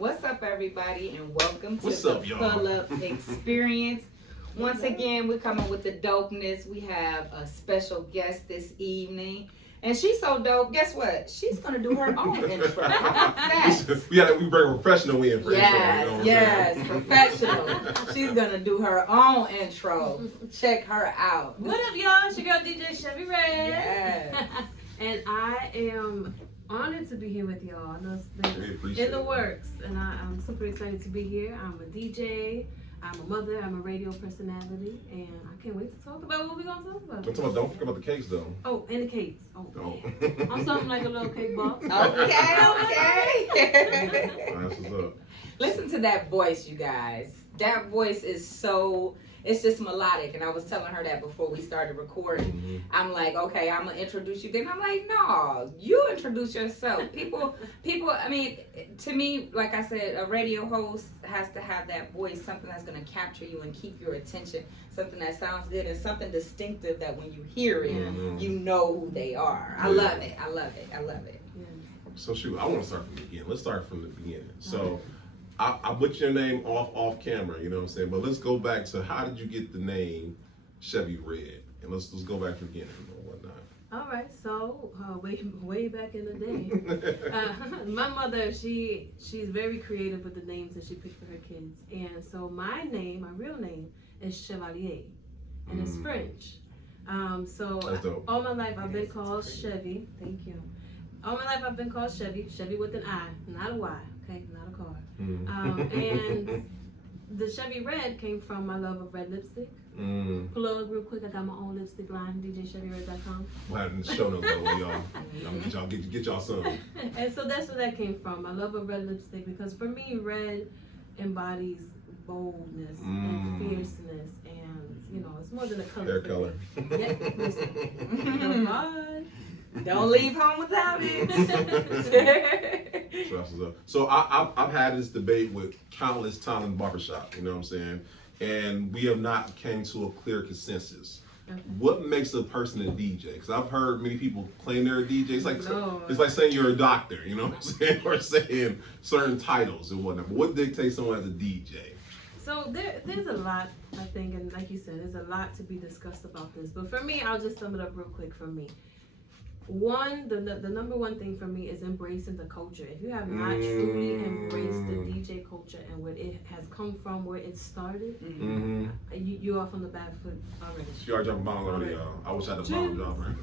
What's up, everybody, and welcome to What's the up, y'all? Pull-Up Experience. Once again, we're coming with the dopeness. We have a special guest this evening, and she's so dope. Guess what? She's gonna do her own intro. we bring a professional in for Yes, professional. She's gonna do her own intro. Check her out. What up, y'all? It's your girl DJ Chevi Red. Yes. And I am honored to be here with y'all. I know it's been in the works, and I'm super excited to be here. I'm a DJ, I'm a mother, I'm a radio personality, and I can't wait to talk about what we're gonna talk about. Don't forget about the cakes, though. Oh, and the cakes. Oh, Don't. I'm something like a little cake box. Okay. That's what's up. Listen to that voice, you guys. That voice is so, it's just melodic. And I was telling her that before we started recording. Mm-hmm. I'm like, okay, I'm going to introduce you. Then I'm like, no, you introduce yourself. People, I mean, to me, like I said, a radio host has to have that voice, something that's going to capture you and keep your attention, something that sounds good and something distinctive that when you hear it, you know who they are. I love it. I love it. I love it. So shoot, I want to start from the beginning. Let's start from the beginning. So I butchered your name off camera, you know what I'm saying? But let's go back to how did you get the name Chevi Red? And let's go back to the beginning and whatnot. All right, so way back in the day, my mother, she's very creative with the names that she picked for her kids. And so my real name is Chevalier, and it's French. So all my life I've been called Chevi. Thank you. All my life I've been called Chevy with an I, not a Y, okay, not a car. And the Chevi Red came from my love of red lipstick. Plug real quick, I got my own lipstick line, DJCheviRed.com. We'll have it in the show notes, though, y'all. I'm gonna get y'all some. And so that's where that came from. I love a red lipstick because for me, red embodies boldness and fierceness, and you know, it's more than a color. Hair color. Yeah, listen. Don't leave home without it. So I've had this debate with countless times in the barbershop, you know what I'm saying? And we have not came to a clear consensus. Okay. What makes a person a DJ? Because I've heard many people claim they're a DJ. It's like saying you're a doctor, you know what I'm saying? Or saying certain titles and whatnot. But what dictates someone as a DJ? So there's a lot, I think, and like you said, there's a lot to be discussed about this. But for me, I'll just sum it up real quick for me. One, the number one thing for me is embracing the culture. If you have not truly embraced the DJ culture and where it has come from, where it started, you're off on the bad foot already. You are jumping bombs already, y'all. I wish I had a bomb jumper.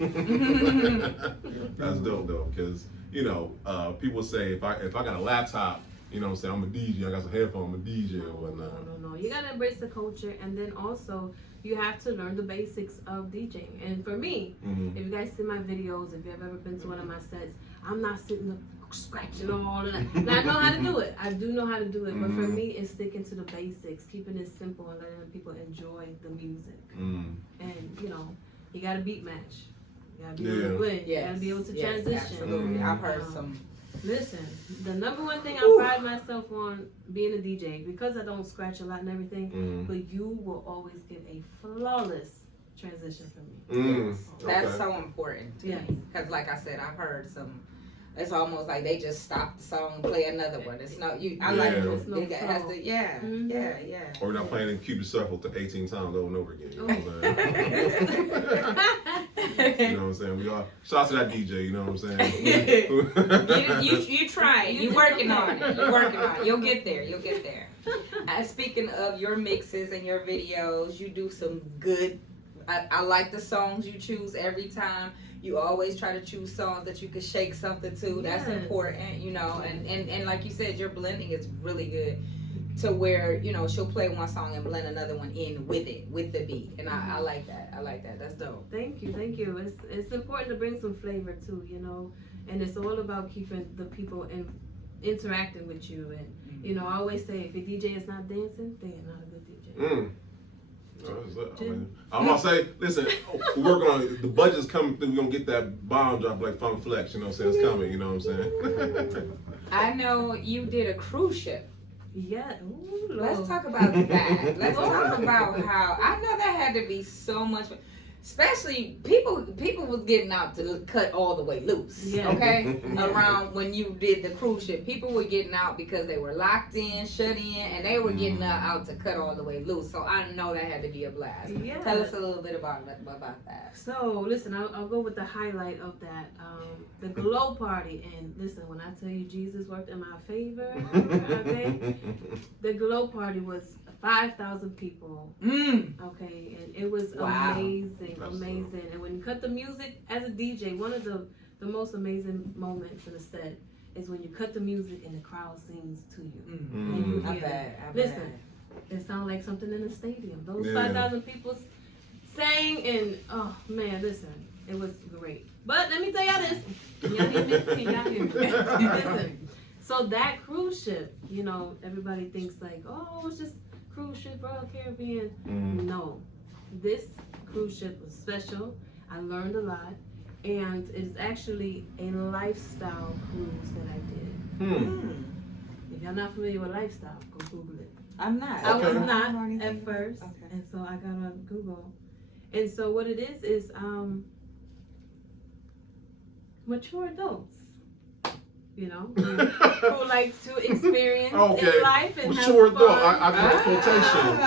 That's dope though, because you know, people say if I got a laptop, you know what I'm saying, I'm a DJ, I got some headphones, I'm a DJ and whatnot. No. You gotta embrace the culture, and then also you have to learn the basics of DJing. And for me, if you guys see my videos, if you've ever been to one of my sets, I'm not sitting up scratching all of that. Now, I know how to do it. I do know how to do it. But for me, it's sticking to the basics, keeping it simple, and letting people enjoy the music. And, you know, you got to beat match. You got to be able to blend. You got to be able to transition. Absolutely. I've heard some. Listen, the number one thing I pride myself on being a DJ, because I don't scratch a lot and everything, but you will always get a flawless transition from me. That's so important to me. Because like I said, I've heard some, it's almost like they just stop the song and play another one. It's no, I like it. It has to, yeah. Or we're not playing in Cupid Shuffle to 18 times over and over again. You know what I'm saying? You know what I'm saying? We all shout out to that DJ. You know what I'm saying? you trying. You working on it. You're working on it. You'll get there. You'll get there. Speaking of your mixes and your videos, you do some good. I like the songs you choose every time. You always try to choose songs that you could shake something to. That's important, you know. And like you said, your blending is really good. To where, you know, she'll play one song and blend another one in with the beat. And I like that. I like that. That's dope. Thank you. It's important to bring some flavor too, you know. And it's all about keeping the people interacting with you. And, you know, I always say if your DJ is not dancing, they are not a good DJ. I'm gonna say, listen, we're working on it. The budget's coming through. We're gonna get that bomb drop like Funk Flex, you know what I'm saying? It's coming, you know what I'm saying? I know you did a cruise ship. Yeah. Let's talk about that. Let's talk about how, I know that had to be so much. especially people was getting out to cut all the way loose. Yeah. Okay, around when you did the cruise ship, people were getting out because they were locked in, shut in, and they were getting out to cut all the way loose. So I know that had to be a blast. Yeah. Tell us a little bit about that. So listen, I'll go with the highlight of that, the glow party. And listen, when I tell you Jesus worked in my favor, okay, the glow party was 5,000 people. Okay, and it was amazing. And when you cut the music as a DJ, one of the most amazing moments in a set is when you cut the music and the crowd sings to you. And you hear listen, it sounds like something in a stadium. Those 5,000 people sang, and oh man, listen, it was great. But let me tell y'all this. Can y'all hear me? Can y'all hear me? Listen. So that cruise ship, you know, everybody thinks like, oh, it's just cruise ship, Royal Caribbean. No, this cruise ship was special. I learned a lot, and it's actually a lifestyle cruise that I did. If y'all not familiar with lifestyle, go Google it. I'm not. I was not at first, and so I got on Google. And so what it is mature adults, you know, who like to experience in life and mature have fun. I got quotation.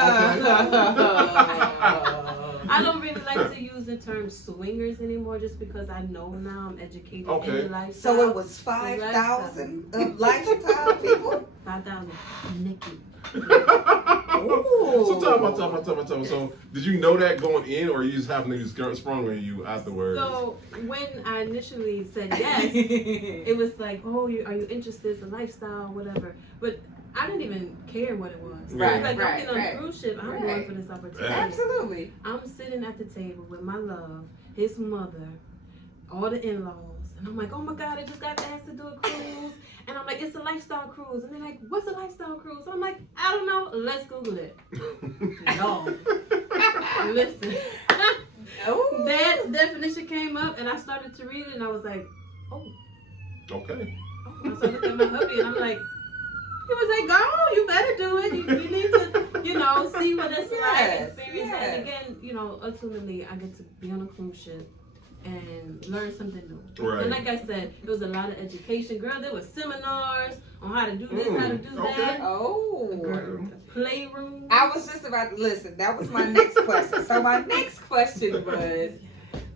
I don't really like to use the term swingers anymore, just because I know now I'm educated in the lifestyle. So it was 5,000 lifestyle people? 5,000. Nikki. So talk about. So did you know that going in, or you just happened to just sprung on you afterwards? So when I initially said yes, it was like, oh, are you interested in the lifestyle, whatever. But I didn't even care what it was. Right, like, right, I'm getting on a cruise ship. I'm going for this opportunity. Absolutely. I'm sitting at the table with my love, his mother, all the in-laws. And I'm like, oh my God, I just got asked to do a cruise. And I'm like, it's a lifestyle cruise. And they're like, what's a lifestyle cruise? I'm like, I don't know. Let's Google it. No. Listen. That definition came up, and I started to read it, and I was like, oh. Okay. I started looking at my hubby, and I'm like, he was like, go, you better do it. You need to, you know, see what it's like, experience. And again, you know, ultimately, I get to be on a cruise ship and learn something new. Right. And like I said, there was a lot of education. Girl, there were seminars on how to do this, how to do that. Oh. Playroom. I was just about to listen. That was my next question. So my next question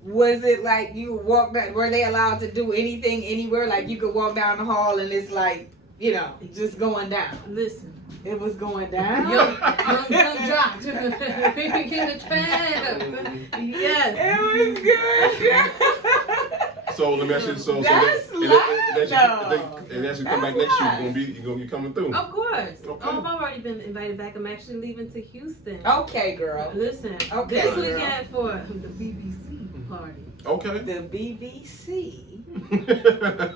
was it like you walked out, were they allowed to do anything anywhere? Like you could walk down the hall and it's like, you know, just going down. Listen. It was going down. Young Jock. Baby King the Trap. Yes. It was good. So let me ask you. So that's and as you come back next year, you're gonna be coming through. Of course. Okay. Oh, I've already been invited back. I'm actually leaving to Houston. Okay, girl. Listen. Okay, this girl. weekend for the BBC party. Okay. The BBC.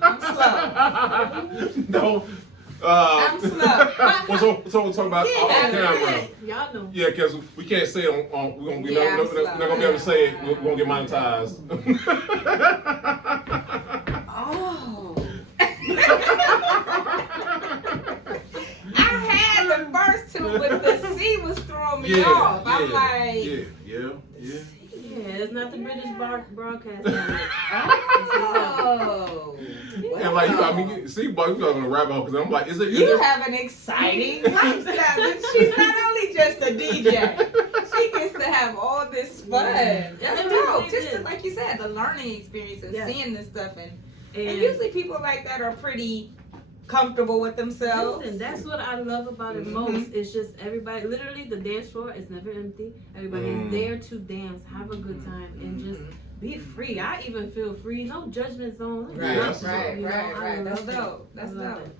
I'm slow. No. I'm slow. So we'll talk about off camera. Y'all know. Yeah, because we can't say it on we're not gonna be able to say it. We're gonna get monetized. Oh. I had the first two, but the C was throwing me off. I'm like, yeah. Yeah, it's not the British broadcast. Oh. And like, I mean, see, boy, you got on a rabbit hole because I'm like, is it? You have an exciting lifestyle. She's not only just a DJ. She gets to have all this fun. That's dope. Just to, like you said, the learning experience and seeing this stuff. And usually people like that are pretty comfortable with themselves. Listen, that's what I love about it most. It's just everybody, literally the dance floor is never empty. Everybody is there to dance, have a good time, and just be free. I even feel free, no judgment zone. Right. That's dope. That's dope.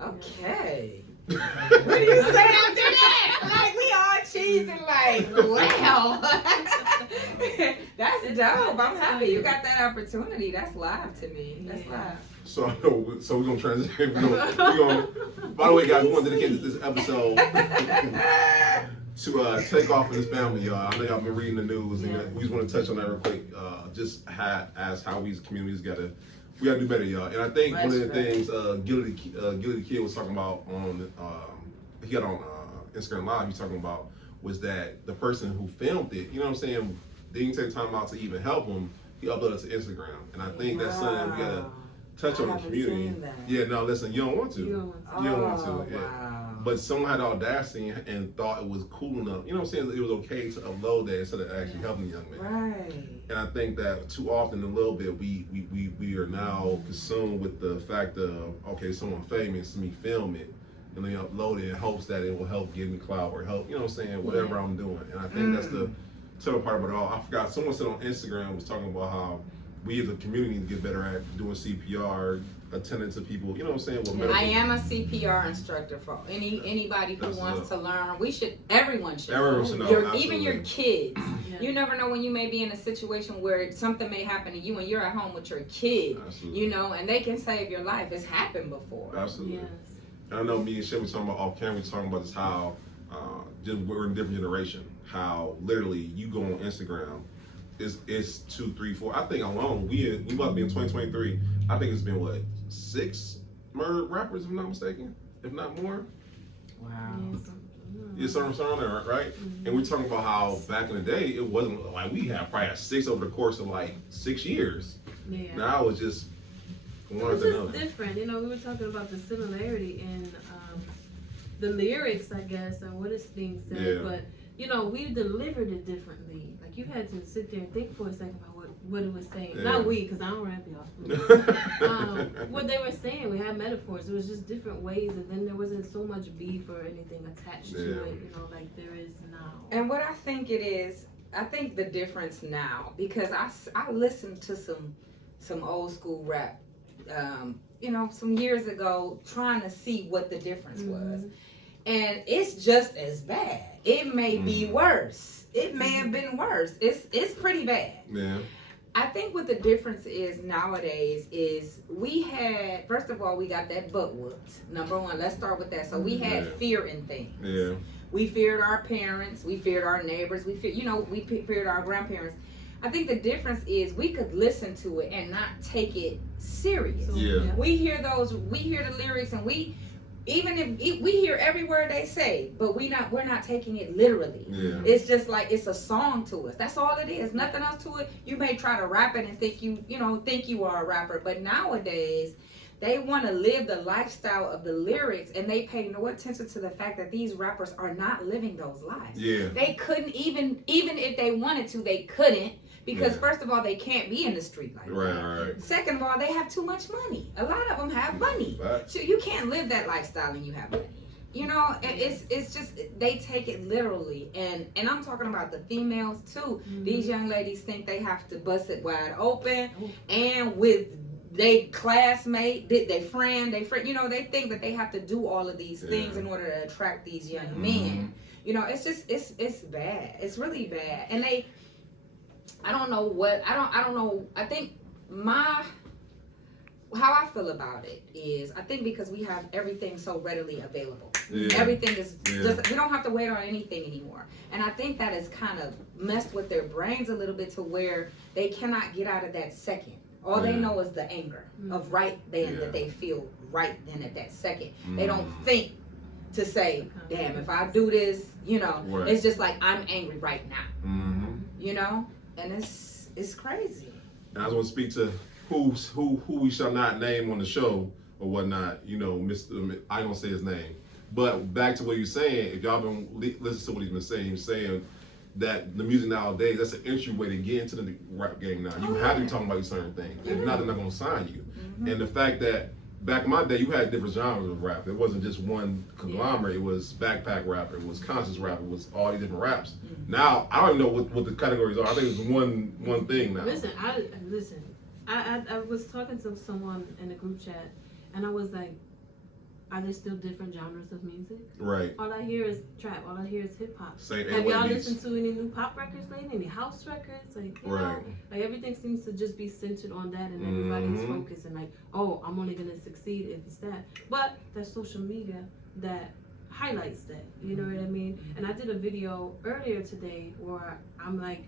Okay. What do you say after that? Like we all cheesing like, wow. That's dope. I'm happy you got that opportunity. That's live to me. That's live. So we're gonna transition. We're gonna. By the way, guys, we want to dedicate this episode to take off in this family, y'all. I know y'all been reading the news, and we just want to touch on that real quick. Just as how we as communities we gotta do better, y'all. And I think one of the things Gilly the Kid was talking about on he got on Instagram Live. He's talking about was that the person who filmed it, you know what I'm saying, didn't take time out to even help him. He uploaded it to Instagram, and I think that's something we gotta touch on the community. Yeah, no, listen, you don't want to. You don't want to. Yeah. Wow. But someone had the audacity and thought it was cool enough. You know what I'm saying? It was okay to upload that instead of actually helping the young man. Right. And I think that too often, a little bit, we are now consumed with the fact of, okay, someone famous, let me film it, and then upload it in hopes that it will help give me clout or help, you know what I'm saying, whatever I'm doing. And I think that's the tougher part of it all. I forgot, someone said on Instagram, was talking about how we as a community need to get better at doing CPR, attending to people, you know what I'm saying? With medical. I am a CPR instructor for anybody who wants to learn. Everyone should know. Even your kids. You never know when you may be in a situation where something may happen to you and you're at home with your kid, you know, and they can save your life. It's happened before. Absolutely. Yes. And I know me and Chevi talking about off camera, we talking about this how we're in a different generation. How literally you go on Instagram, it's 2, 3, 4. I think alone we about to be in 2023. I think it's been what, 6 murdered rappers, if I'm not mistaken, if not more. Wow. Yeah, something around there, right? And we're talking about how back in the day it wasn't like we had probably had 6 over the course of like 6 years. Yeah. Now it's just one it's after just another. different. You know, we were talking about the similarity in the lyrics, I guess, or what is being said, Yeah. but you know, we delivered it differently. Like you had to sit there and think for a second about what it was saying. Yeah. Not we, because I don't rap y'all. What they were saying, we had metaphors. It was just different ways, and then there wasn't so much beef or anything attached to it, you know, like there is now. And what I think it is, I think the difference now, because I listened to some old school rap, you know, some years ago, trying to see what the difference was. And it's just as bad. It may be worse. It may have been worse. It's pretty bad. Yeah. I think what the difference is nowadays is we had, first of all, we got that butt whooped. Number one, let's start with that. So we had fear in things. Yeah. We feared our parents. We feared our neighbors. We feared our grandparents. I think the difference is we could listen to it and not take it serious. Yeah. We hear the lyrics, and we hear every word they say, but we're not taking it literally. Yeah. It's just like it's a song to us. That's all it is. Nothing else to it. You may try to rap it and think you are a rapper, but nowadays they want to live the lifestyle of the lyrics, and they pay no attention to the fact that these rappers are not living those lives. Yeah. They couldn't even if they wanted to, they couldn't. Because first of all, they can't be in the street like that. Right. Second of all, they have too much money. A lot of them have money. So you can't live that lifestyle and you have money. You know, it's just, they take it literally. And I'm talking about the females too. These young ladies think they have to bust it wide open. And with they classmate, they friend, you know, they think that they have to do all of these things in order to attract these young men. You know, it's just, it's bad. It's really bad. And I don't know. I think how I feel about it is, I think because we have everything so readily available. Everything is just, we don't have to wait on anything anymore. And I think that has kind of messed with their brains a little bit to where they cannot get out of that second. All they know is the anger of right then that they feel right then at that second. They don't think to say, damn, if I do this, you know, it's just like, I'm angry right now. You know? And it's crazy. And I was going to speak to who we shall not name on the show or whatnot. You know, I don't say his name. But back to what you're saying, if y'all been listen to what he's been saying that the music nowadays, that's an entryway to get into the rap game now. You have to be talking about these certain things. If not, they're not going to sign you. And the fact that back in my day, you had different genres of rap. It wasn't just one conglomerate. It was backpack rap. It was conscious rap. It was all these different raps. Now, I don't even know what the categories are. I think it's one thing now. Listen, I was talking to someone in a group chat, and I was like, are there still different genres of music? Right. All I hear is trap. All I hear is hip hop. Same. Have y'all listened to any new pop records lately? Any house records? Like, you know, like everything seems to just be centered on that, and everybody's focused and like, oh, I'm only gonna succeed if it's that. But there's social media that highlights that. You know what I mean? And I did a video earlier today where I'm like,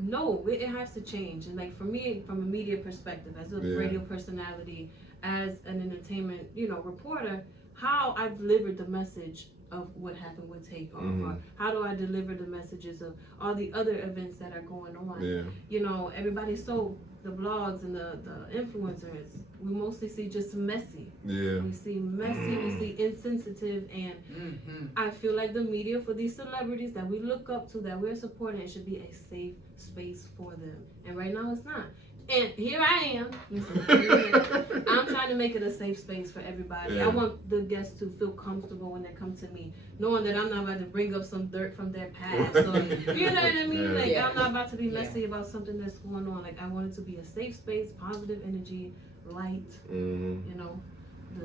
no, it has to change. And like for me, from a media perspective, as a radio personality, as an entertainment, you know, reporter, how I delivered the message of what happened with Takeoff, or how do I deliver the messages of all the other events that are going on. Yeah. You know, everybody's so, the blogs and the influencers, we mostly see just messy. Yeah. We see messy, we see insensitive, and I feel like the media for these celebrities that we look up to, that we're supporting, it should be a safe space for them. And right now it's not. And here I am. Listen, I'm trying to make it a safe space for everybody. Yeah. I want the guests to feel comfortable when they come to me, knowing that I'm not about to bring up some dirt from their past. Or, you know what I mean? Yeah. Like, I'm not about to be messy about something that's going on. Like, I want it to be a safe space, positive energy, light, you know.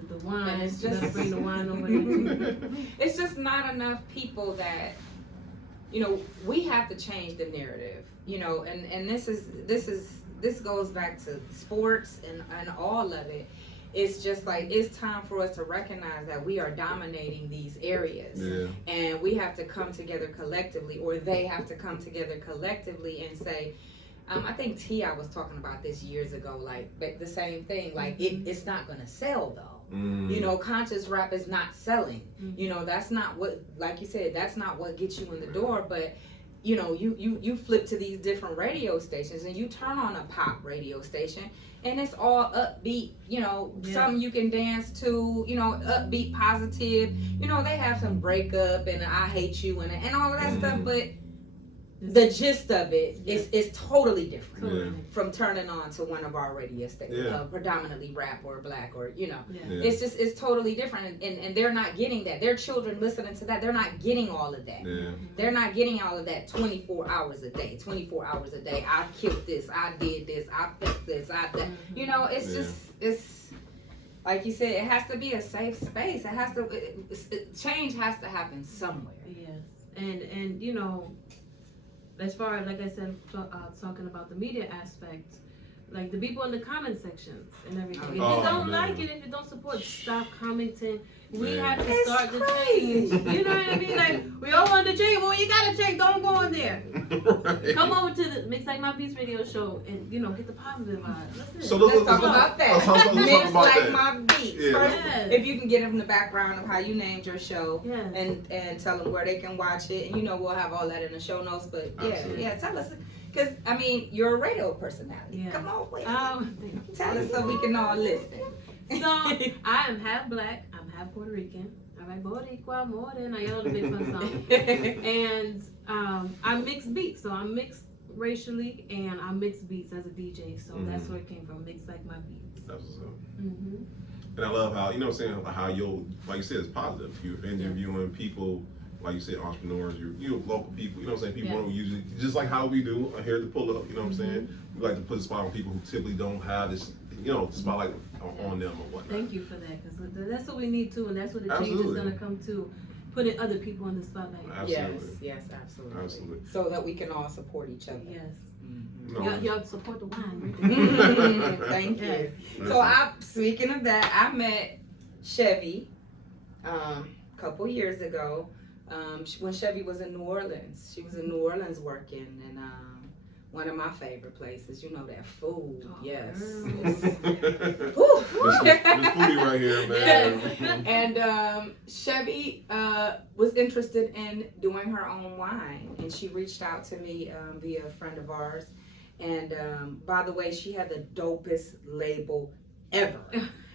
The wine, And it's just bring the wine over there too. It's just not enough people that, you know, we have to change the narrative, you know, and this goes back to sports and all of it. It's just like, it's time for us to recognize that we are dominating these areas. Yeah. And we have to come together collectively, or they have to come together collectively and say, I think T.I. was talking about this years ago, like, but the same thing, like, it's not going to sell though. You know, conscious rap is not selling. You know, that's not what, like you said, that's not what gets you in the door. But you know, you flip to these different radio stations and you turn on a pop radio station and it's all upbeat, you know, something you can dance to, you know, upbeat, positive. You know, they have some breakup and I hate you and all of that stuff, but the gist of it is totally different from turning on to one of our radio stations, predominantly rap or black or, you know, it's totally different. And they're not getting that. Their children listening to that, they're not getting all of that. They're not getting all of that 24 hours a day, 24 hours a day. I killed this, I did this, I fixed this, I did. You know, it's just, it's like you said, it has to be a safe space. It has to, change has to happen somewhere. Yes. And you know, as far as, like I said, talking about the media aspect, like the people in the comment sections and everything. If you don't like it, if you don't support, stop commenting. We have to start the change. You know what I mean? Like, we all want to change. Well, you gotta change. Don't go in there. Come over to the Mix Like My Beats radio show and, you know, get the positive vibes. So let's talk about that. Mix Like that. My Beats. First, if you can get them the background of how you named your show and tell them where they can watch it. And, you know, we'll have all that in the show notes. But, tell us. Because, I mean, you're a radio personality. Come on, wait. Tell us so we can all listen. So, I am half black. I'm half Puerto Rican. All right, Boricua, more than I know the big fun song. And I mix beats. So, I'm mixed racially, and I mix beats as a DJ. So, that's where it came from. Mix Like My Beats. That's what's up. And I love how, you know what I'm saying, how you'll, like you said, it's positive. You're interviewing people, like you said, entrepreneurs, you're local people, you know what I'm saying? People don't usually, just like how we do here at the Pull Up, you know what I'm saying? We like to put a spot on people who typically don't have this, you know, spotlight on them or whatnot. Thank you for that, because that's what we need too, and that's what the change is going to come to, putting other people in the spotlight. Absolutely. Yes, absolutely. So that we can all support each other. Yes. No. Y'all support the wine, right? Thank you. So speaking of that, I met Chevi a couple years ago. When Chevi was in New Orleans. She was in New Orleans working, and one of my favorite places, you know, that food. Yes. This foodie right here, man. And Chevi was interested in doing her own wine, and she reached out to me via a friend of ours. And by the way, she had the dopest label ever,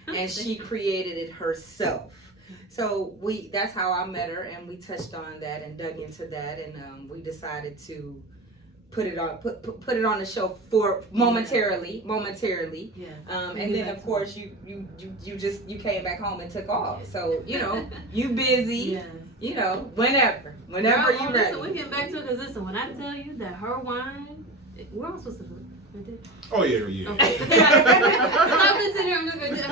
and she created it herself. So that's how I met her, and we touched on that and dug into that, and we decided to put it on the show for momentarily. Yes. And then of course you came back home and took off. So you know you busy. You know whenever you're ready. Listen, we get back to it, because listen, when I tell you that her wine, we're all supposed to do it. Right there. Oh yeah. Okay. I'm just sitting here. I'm just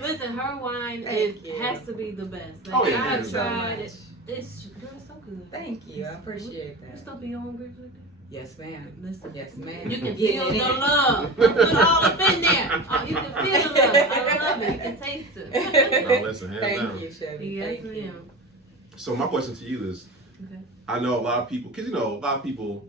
listen, her wine has to be the best. Like, I have tried it. It's so good. Thank you. I appreciate that. You still be on grapes like that? Yes, ma'am. Listen. Yes, ma'am. You can feel the love. Put it all up in there. Oh, you can feel the love. I love it. You can taste it. No, listen, hands down. Thank you, Chevi. Yes, Thank you. So my question to you is, I know a lot of people, because you know, a lot of people,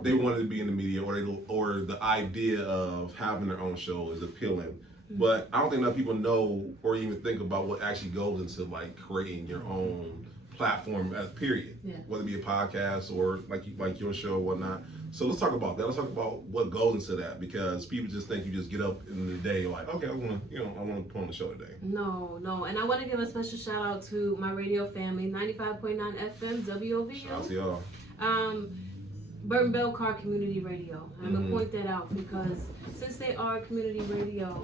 they wanted to be in the media, or the idea of having their own show is appealing. But I don't think enough people know or even think about what actually goes into like creating your own platform as period. Yeah. Whether it be a podcast or like your show or whatnot. So let's talk about that. Let's talk about what goes into that, because people just think you just get up in the day like, okay, I want to put on the show today. No, and I want to give a special shout out to my radio family, 95.9 FM WOVU. Shout out to y'all. Burton Bell Car Community Radio. I'm gonna point that out because since they are community radio,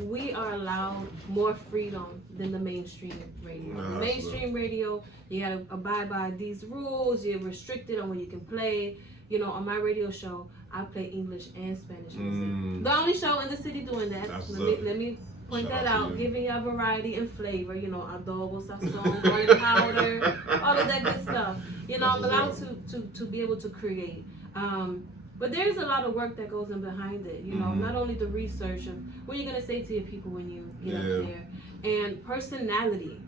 we are allowed more freedom than the mainstream radio. The mainstream radio, you gotta abide by these rules. You're restricted on what you can play. You know, on my radio show, I play English and Spanish music. The only show in the city doing that. Let me point that out, giving you a variety and flavor. You know, adobo, sazon, garlic powder, all of that good stuff. You know, I'm allowed to be able to create. But there's a lot of work that goes in behind it. You know, not only the research of what you're gonna say to your people when you get up there, and personality.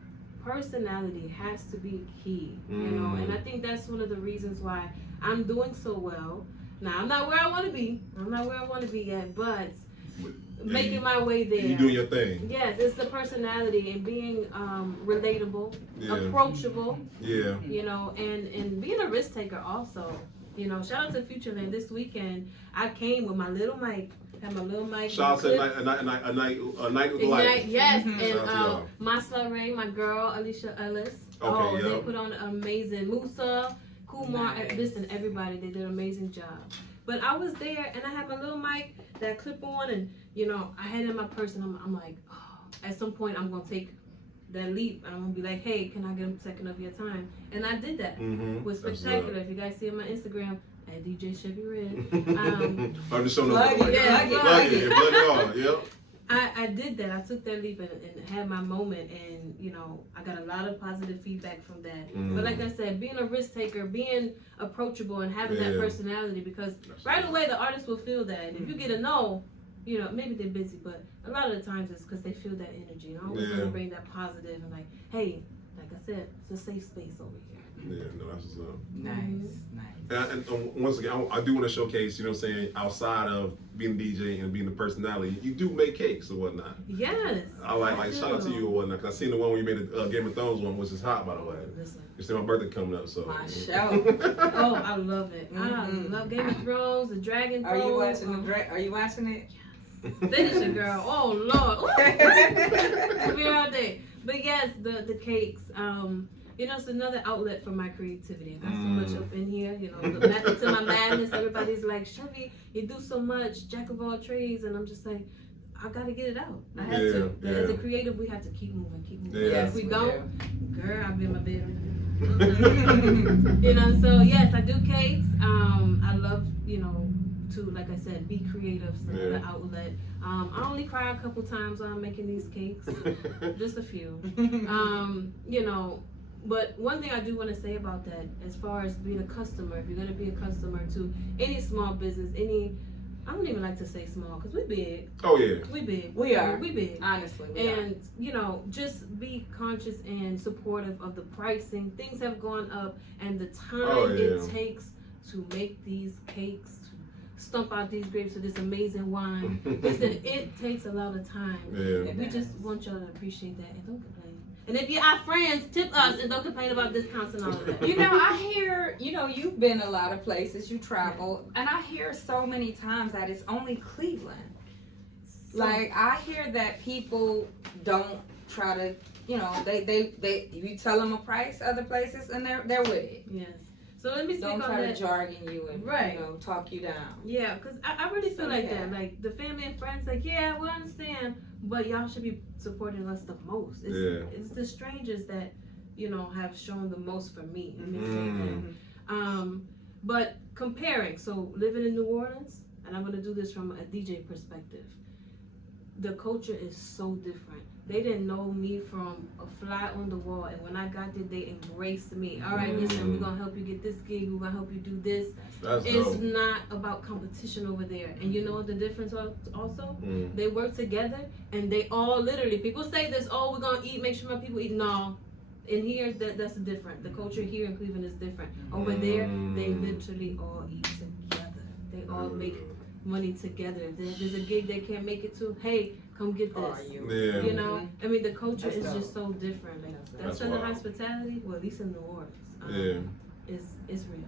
Personality has to be key. You know, and I think that's one of the reasons why I'm doing so well. Now, I'm not where I want to be. I'm not where I want to be yet, but making my way there. You're doing your thing. Yes, it's the personality and being relatable, approachable. Yeah. You know, and being a risk taker also. You know, shout out to Futureland. This weekend, I came with my little mic. Had my little mic. Shout out to a night with light. Yes, and Masla Ray, my girl, Alicia Ellis. They put on amazing. Musa, Kumar, listen, everybody, they did an amazing job. But I was there and I had my little mic that clip on, and you know, I had it in my purse, and I'm like, oh, at some point I'm gonna take that leap and I'm gonna be like, hey, can I get a second of your time? And I did that. It was spectacular. If you guys see on my Instagram at DJ Chevi Red. I'm just showing plug it all. Yep. I did that. I took that leap and had my moment, and you know, I got a lot of positive feedback from that. But like I said, being a risk taker, being approachable, and having that personality, because right away the artist will feel that. And if you get a no, you know, maybe they're busy, but a lot of the times it's because they feel that energy. And I always want to bring that positive and like, hey, like I said, it's a safe space over here. Yeah, no, that's what's up. Nice. And once again, I do want to showcase, you know what I'm saying, outside of being a DJ and being the personality, you do make cakes or whatnot. Yes. I like shout out to you or whatnot, because I seen the one where you made the Game of Thrones one, which is hot, by the way. Listen. You see my birthday coming up, so. My show. Oh, I love it. I love Game of Thrones, the Dragon Throne. Are you watching it? Finish it, girl. Oh, Lord. We're all day. But yes, the cakes. You know, it's another outlet for my creativity. I got so much up in here. You know, the method to my madness. Everybody's like, Chevi, you do so much, jack of all trades. And I'm just like, I got to get it out. I have to. Yeah. As a creative, we have to keep moving. Yeah. If we don't, girl, I'll be in my bed. You know, so yes, I do cakes. I love, you know, to, like I said, be creative, so another outlet. I only cry a couple times while I'm making these cakes. Just a few. You know, but one thing I do want to say about that, as far as being a customer, if you're going to be a customer to any small business, I don't even like to say small, because we big. Oh, yeah. We big. We are. We big. Honestly, and, you know, just be conscious and supportive of the pricing. Things have gone up, and the time it takes to make these cakes, to stump out these grapes with this amazing wine. Listen, it takes a lot of time. Yeah. We just want y'all to appreciate that and don't complain. And if you're our friends, tip us and don't complain about discounts and all of that. You know, I hear, you know, you've been a lot of places, you travel, and I hear so many times that it's only Cleveland. Like, I hear that people don't try to, you know, they you tell them a price other places and they're with it. Yes. So let me speak on that. Don't try to jargon you and, you know, talk you down. Yeah, because I really feel like that. Like, the family and friends, like, yeah, we understand, but y'all should be supporting us the most. It's the strangers that, you know, have shown the most for me. But comparing, so living in New Orleans, and I'm going to do this from a DJ perspective, the culture is so different. They didn't know me from a fly on the wall, and when I got there, they embraced me. All right, listen, we're gonna help you get this gig. We're gonna help you do this. It's not about competition over there. And you know what the difference also? They work together, and they all literally. People say this, oh, we're gonna eat. Make sure my people eat. No, in here that's different. The culture here in Cleveland is different. Over there, they literally all eat together. They all make money together. If there's a gig they can't make it to, hey, come get Oh, this. Yeah. You know, I mean, the culture That's is dope. just so different. Like that That's Southern wild. hospitality, well, at least in New Orleans, is real.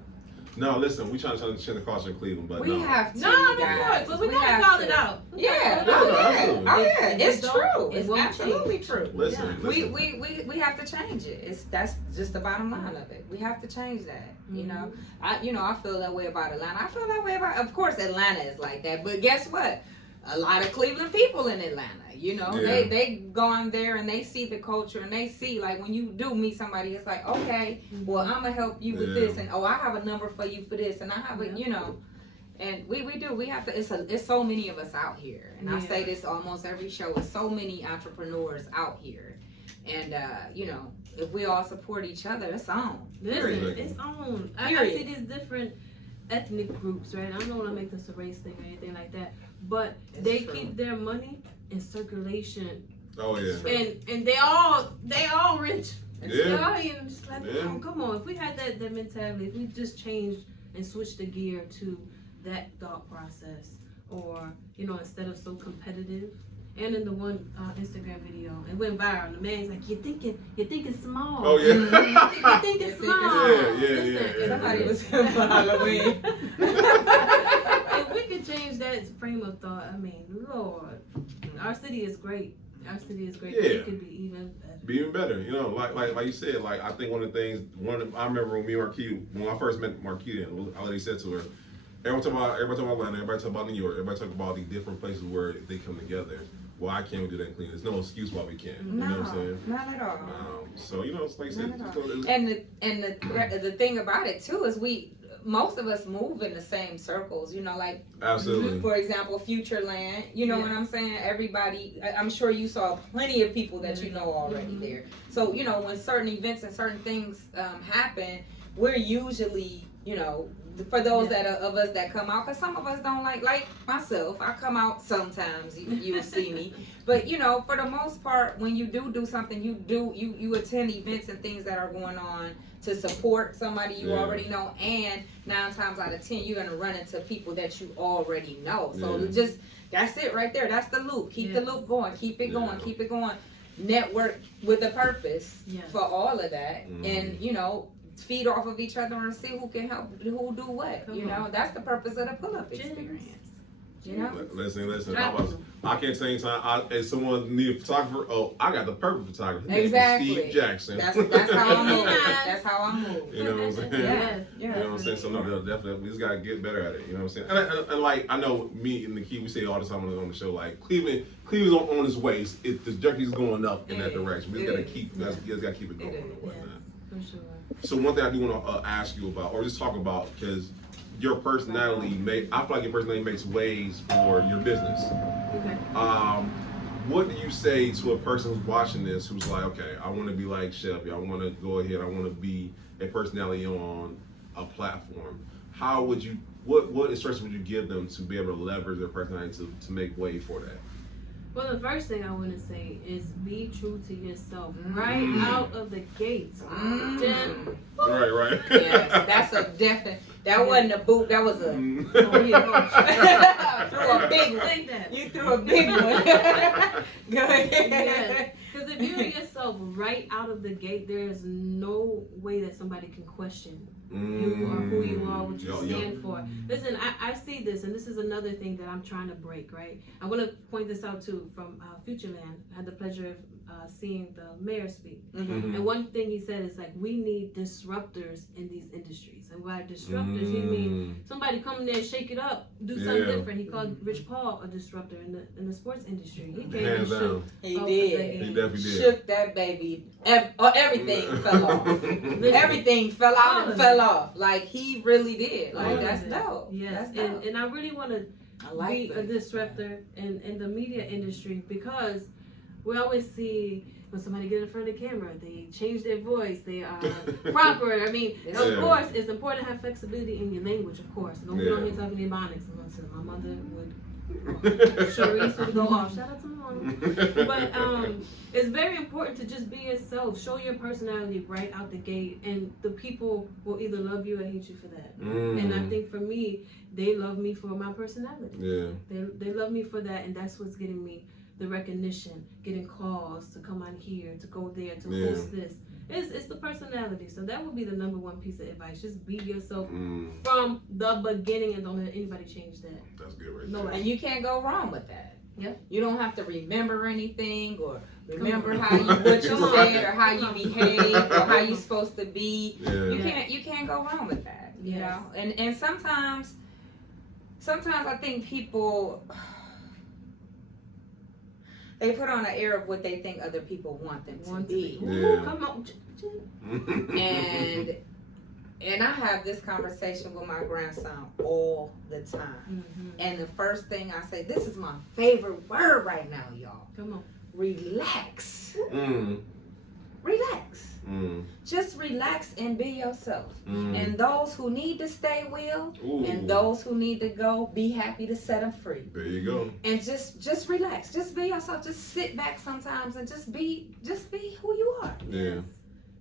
No, listen, we trying to change the culture in Cleveland, but We no. have to, No, you of guys. course, but we gotta have call to. it out. Yeah, Yeah, oh yeah, absolutely. oh yeah, If it's it don't, true. it It's won't absolutely change. true. Listen, Yeah. listen. We have to change it. That's just the bottom line of it. We have to change that. You know, I feel that way about Atlanta. I feel that way about. Of course, Atlanta is like that, but guess what? A lot of Cleveland people in Atlanta. You know, Yeah. they gone there and they see the culture and they see like when you do meet somebody, it's like okay, well I'm gonna help you with this and oh I have a number for you for this and I have a you know. And we do. We have to. It's so many of us out here, and I say this almost every show. It's so many entrepreneurs out here, and you know, if we all support each other, it's on. Listen, it's on. I see these different ethnic groups, right? I don't want to make this a race thing or anything like that, but they keep their money in circulation. Oh yeah. And they all rich. Yeah. And it's like, oh, come on. If we had that mentality, if we just changed and switched the gear to that thought process, or you know, instead of so competitive. And in the one Instagram video, it went viral. The man's like, "You think it's small? Oh yeah. You think it's small? Yeah. Somebody was for Halloween. If we could change that frame of thought, I mean, Lord, our city is great. Our city is great. Yeah. It could be even better. Be even better, you know, like you said, like I think one of the things, I remember when me and Marquita, when I first met Marquita, I already said to her, everybody talk about Atlanta, everybody talk about New York, everybody talk about the different places where they come together. Well, I can't do that in Cleveland. There's no excuse why we can't. You know what I'm saying? Not at all. So you know, it's like I said, And the thing about it too is most of us move in the same circles, you know, like absolutely. For example, Futureland, you know what I'm saying? Everybody, I'm sure you saw plenty of people that you know already there. So, you know, when certain events and certain things happen, we're usually, you know, for those of us that come out, because some of us don't like myself, I come out sometimes, you will see me. But, you know, for the most part, when you do something, you attend events and things that are going on to support somebody you already know, and 9 times out of 10 you're gonna run into people that you already know. So that's it right there. That's the loop. Keep the loop going. Keep it going. Keep it going. Network with a purpose for all of that, and you know, feed off of each other and see who can help, who do what. You know, that's the purpose of the pull-up experience. You know? Listen. I can't tell you time. If someone need a photographer, oh, I got the perfect photographer. Exactly. Steve Jackson. That's how I move. That's how I move. You know what I'm saying? Yes. You know what I'm saying? So no, definitely, we just gotta get better at it. You know what I'm saying? And like I know me and the key, we say all the time on the show, like Cleveland's on its way. The journey's going up in that direction. We just gotta keep it going and whatnot. For sure. So one thing I do want to ask you about, or just talk about, because your personality I feel like your personality makes waves for your business. Okay. What do you say to a person who's watching this who's like, okay, I want to be like Chevi, I want to go ahead, I want to be a personality on a platform? How would you, what instructions would you give them to be able to leverage their personality to make way for that? Well, the first thing I want to say is be true to yourself right out of the gates. Right. Yes, that's a definite. That wasn't a boot. That was a. Threw a big one. Take that. You threw a big one. Go ahead. Yes. Because if you're yourself right out of the gate, there is no way that somebody can question you or who you are, what you stand for. Listen, I see this, and this is another thing that I'm trying to break, right? I want to point this out too from Futureland. I had the pleasure of seeing the mayor speak. And one thing he said is like, we need disruptors in these industries. And by disruptors, he means somebody come in there, shake it up, do something different. He called Rich Paul a disruptor in the sports industry. He came and shook. He did. He definitely did. Shook that baby. Everything fell off. Everything fell out and fell off. Like he really did. Like that's dope. Yes. That's dope. And I really want to be a disruptor in the media industry, because we always see when somebody get in front of the camera, they change their voice, they are proper. I mean, of course, it's important to have flexibility in your language, of course. Don't be on here talking Ebonics. My mother would, Sharice would go off. Shout out to my mom. But it's very important to just be yourself. Show your personality right out the gate, and the people will either love you or hate you for that. And I think for me, they love me for my personality. Yeah. They love me for that, and that's what's getting me the recognition, getting calls to come on here, to go there, to host this. It's the personality. So that would be the number one piece of advice. Just be yourself from the beginning and don't let anybody change that. That's good right No there. And you can't go wrong with that. Yep. You don't have to remember anything or remember what you said or how you behave or how you're supposed to be. Yeah. You can't go wrong with that. You Yes. know? And sometimes I think people, they put on an air of what they think other people want them to be. Ooh, come on. And I have this conversation with my grandson all the time. And the first thing I say, this is my favorite word right now, y'all. Come on. Relax. Mm. Relax. Mm. Just relax and be yourself. Mm. And those who need to stay will, Ooh. and those who need to go, be happy to set them free. There you go. And just relax. Just be yourself. Just sit back sometimes and just be who you are. Yeah.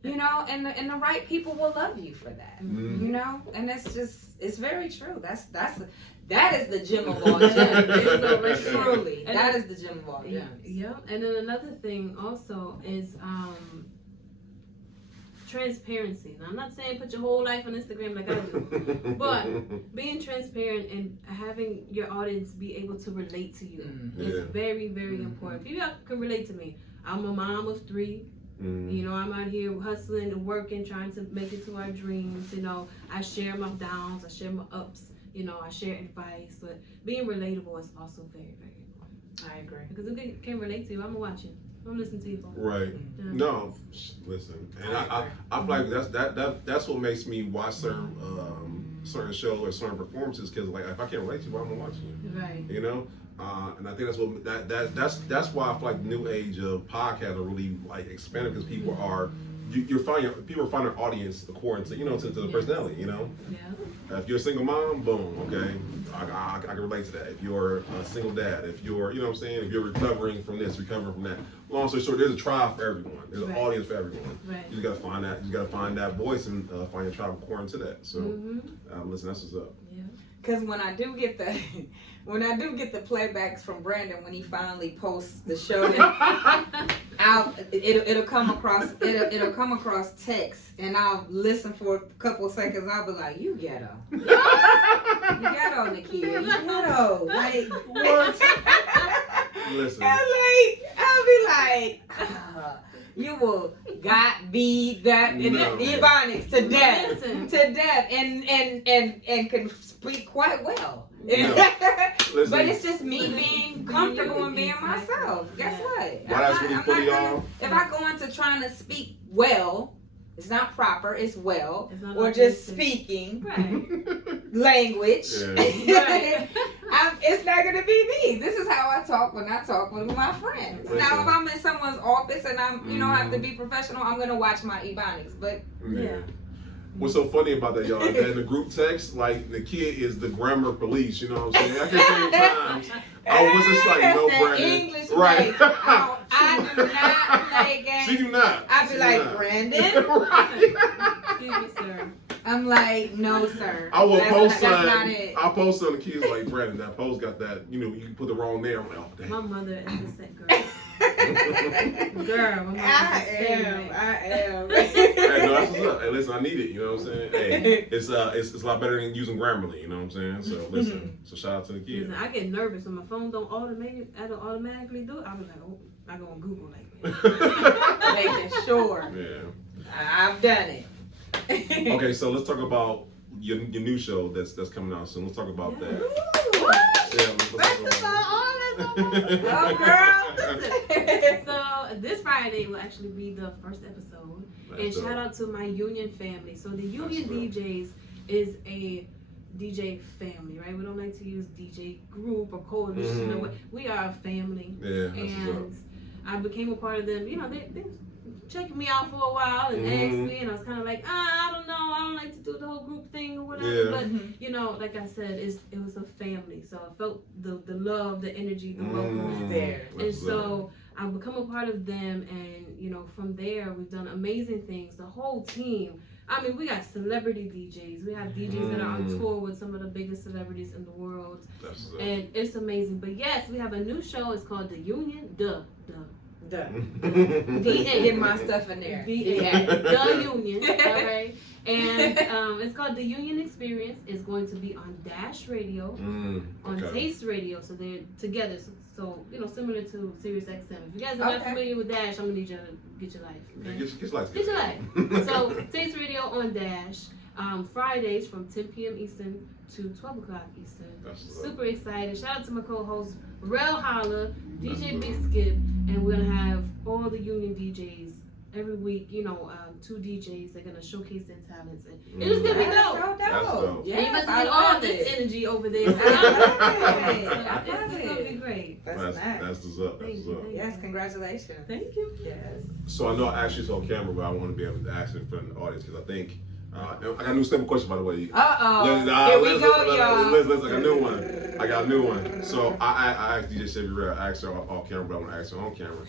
You know, and the right people will love you for that. Mm. You know, and it's very true. That is the gem of all gems. Truly, that is the gem of all gems. Yeah, and then another thing also is transparency. Now, I'm not saying put your whole life on Instagram like I do, but being transparent and having your audience be able to relate to you is very, very important. People can relate to me. I'm a mom of 3. You know, I'm out here hustling and working, trying to make it to our dreams. You know, I share my downs, I share my ups. You know, I share advice, but being relatable is also very, very important. I agree. Because if they can relate to you, I'm gonna watch it. I'm gonna listen to you. Right. Yeah. No, listen, and I feel like that's what makes me watch certain shows or certain performances, because like if I can't relate to you, I'm gonna watch you. Right. You know. And I think that's what that's why I feel like the new age of podcasts are really like expanding, because people are people are finding their audience according to to the personality. You know, if you're a single mom, boom, okay, I can relate to that. If you're a single dad, if you're what I'm saying, if you're recovering from this, recovering from that. Long story short, there's a tribe for everyone. There's an audience for everyone. Right. You just gotta find that. You gotta find that voice and find your tribe according to that. So listen, that's what's up. Yeah. Because when I do get the playbacks from Brandon when he finally posts the show, it'll come across text, and I'll listen for a couple of seconds. I'll be like, "You ghetto, you ghetto, Nikki, you ghetto." Like what? Listen. I'll be like. You will be that in Ebonics to death, and can speak quite well. No. But it's just me being comfortable and being myself. Guess what? That's really funny, y'all. If I go into trying to speak well, it's not proper. It's well, it's not or just speaking language. Right. It's not gonna be me. This is how I talk when I talk with my friends. Listen. Now, if I'm in someone's office and I'm, have to be professional, I'm gonna watch my Ebonics. But What's so funny about that, y'all? That in the group text, like the kid is the grammar police. You know what I'm saying? I can say times I was just like, no, Brandon, English right? I do not play games. She do not. I be like, Brandon. Excuse me, sir. I'm like, no, sir. I will post that's not it. I'll post on the kids like, Brandon, that post got that, you can put the wrong name. I'm like, oh, damn. My mother is the set girl. Girl, my mother I am. Hey, no, that's what's up. Hey, listen, I need it. You know what I'm saying? Hey, it's a lot better than using Grammarly. You know what I'm saying? So listen. So shout out to the kids. Listen, I get nervous when my phone don't automatically do it. I was like, oh, I go on Google like Making sure. Yeah. I've done it. Okay, so let's talk about your new show that's coming out soon. Let's talk about that. First of all, oh, girl. So this Friday will actually be the first episode. And shout out to my union family. So the union DJs is a DJ family, right? We don't like to use DJ group or coalition. Or what. We are a family. Yeah, and I became a part of them. They checked me out for a while and asked me, and I was kind of like, I don't know, I don't like to do the whole group thing or whatever. Yeah. But like I said, it was a family, so I felt the love, the energy, the welcome was there. And so I've become a part of them, and you know, from there we've done amazing things. The whole team. I mean, we got celebrity DJs. We have DJs that are on tour with some of the biggest celebrities in the world, and it's amazing. But yes, we have a new show. It's called The Union. Get my stuff in there. The Union. All right. And it's called The Union Experience. It's going to be on Dash Radio, on Taste Radio. So they're together. So, you know, similar to Sirius XM. If you guys are not familiar with Dash, I'm going to need you to get your life. Okay? Get your life. So, Taste Radio on Dash. Fridays from 10 p.m. Eastern to 12 o'clock Eastern. Super excited. Shout out to my co-host, Rel Holla, DJ Big Skip. And we're going to have all the Union DJs every week, you know, 2 DJs. They're gonna showcase their talents, and it's just gonna be dope. That's so dope. Yeah, you must get all this energy over there. It's gonna be great. That's nice. That's what's up. That's what's up. Yes, congratulations. Thank you. Yes. So I know I asked this on camera, but I want to be able to ask it in front of the audience because I think I got a new simple question, by the way. Here we go, y'all. Let's I got a new one. I got a new one. So I asked DJ Chevi Red. I asked her off camera, but I want to ask her on camera.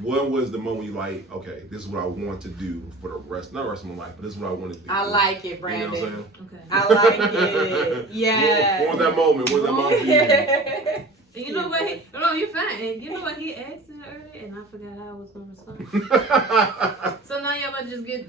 What was the moment you like? Okay, this is what I want to do for the rest, not the rest of my life, but this is what I want to do. I like it, Brandon. You know what I'm saying? Okay. I like it. Yeah. What was that moment? What was that moment for you? You know what? No, you're fine. And you know what? He asked me earlier, and I forgot how I was gonna respond. So now y'all about to just get